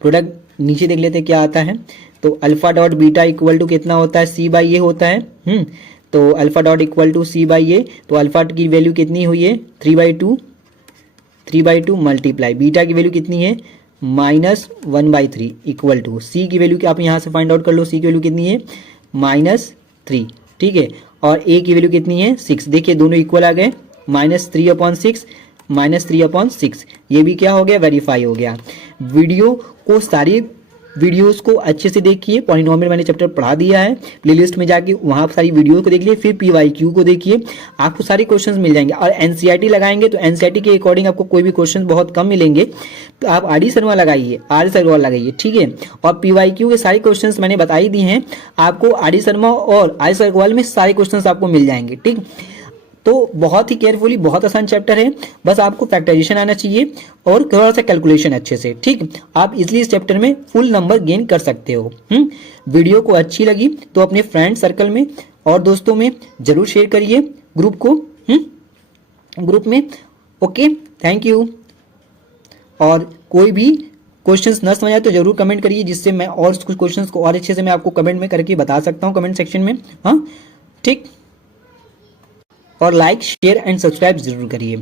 प्रोडक्ट नीचे देख लेते हैं क्या आता है, तो alpha dot beta equal to कितना होता है, c/a होता है। तो alpha dot equal to c/a, तो अल्फा की वैल्यू कितनी हुई है, 3/2 मल्टीप्लाई बीटा की वैल्यू कितनी है, -1/3 इक्वल टू सी की वैल्यू आप यहाँ से फाइंड आउट कर लो, सी की वैल्यू कितनी है, -3। ठीक है, और ए की वैल्यू कितनी है, 6। देखिए दोनों इक्वल आ गए, -3/6, ये भी क्या हो गया, वेरीफाई हो गया। वीडियो को सारी वीडियोस को अच्छे से देखिए, पॉलिनोमियल मैंने चैप्टर पढ़ा दिया है, प्लेलिस्ट में जाके वहाँ सारी वीडियोस को देख लिए, फिर PYQ को देखिए, आपको सारे क्वेश्चंस मिल जाएंगे। और NCERT लगाएंगे तो NCERT के अकॉर्डिंग आपको कोई भी क्वेश्चन बहुत कम मिलेंगे, तो आप RD शर्मा लगाइए, RS अग्रवाल लगाइए। ठीक है, और PYQ के सारे क्वेश्चन मैंने बता ही दिए हैं आपको, RD शर्मा और RS अग्रवाल में सारे क्वेश्चन आपको मिल जाएंगे। ठीक, तो बहुत ही केयरफुली, बहुत आसान चैप्टर है, बस आपको फैक्टराइजेशन आना चाहिए और थोड़ा सा कैलकुलेशन अच्छे से। ठीक, आप इजिली इस चैप्टर में फुल नंबर गेन कर सकते हो। वीडियो को अच्छी लगी तो अपने फ्रेंड सर्कल में और दोस्तों में जरूर शेयर करिए, ग्रुप को, ग्रुप में। Okay, thank you. और कोई भी क्वेश्चंस न समझ आए तो जरूर कमेंट करिए, जिससे मैं और कुछ क्वेश्चंस को और अच्छे से मैं आपको कमेंट में करके बता सकता हूँ, कमेंट सेक्शन में। हाँ ठीक, और लाइक शेयर एंड सब्सक्राइब जरूर करिए।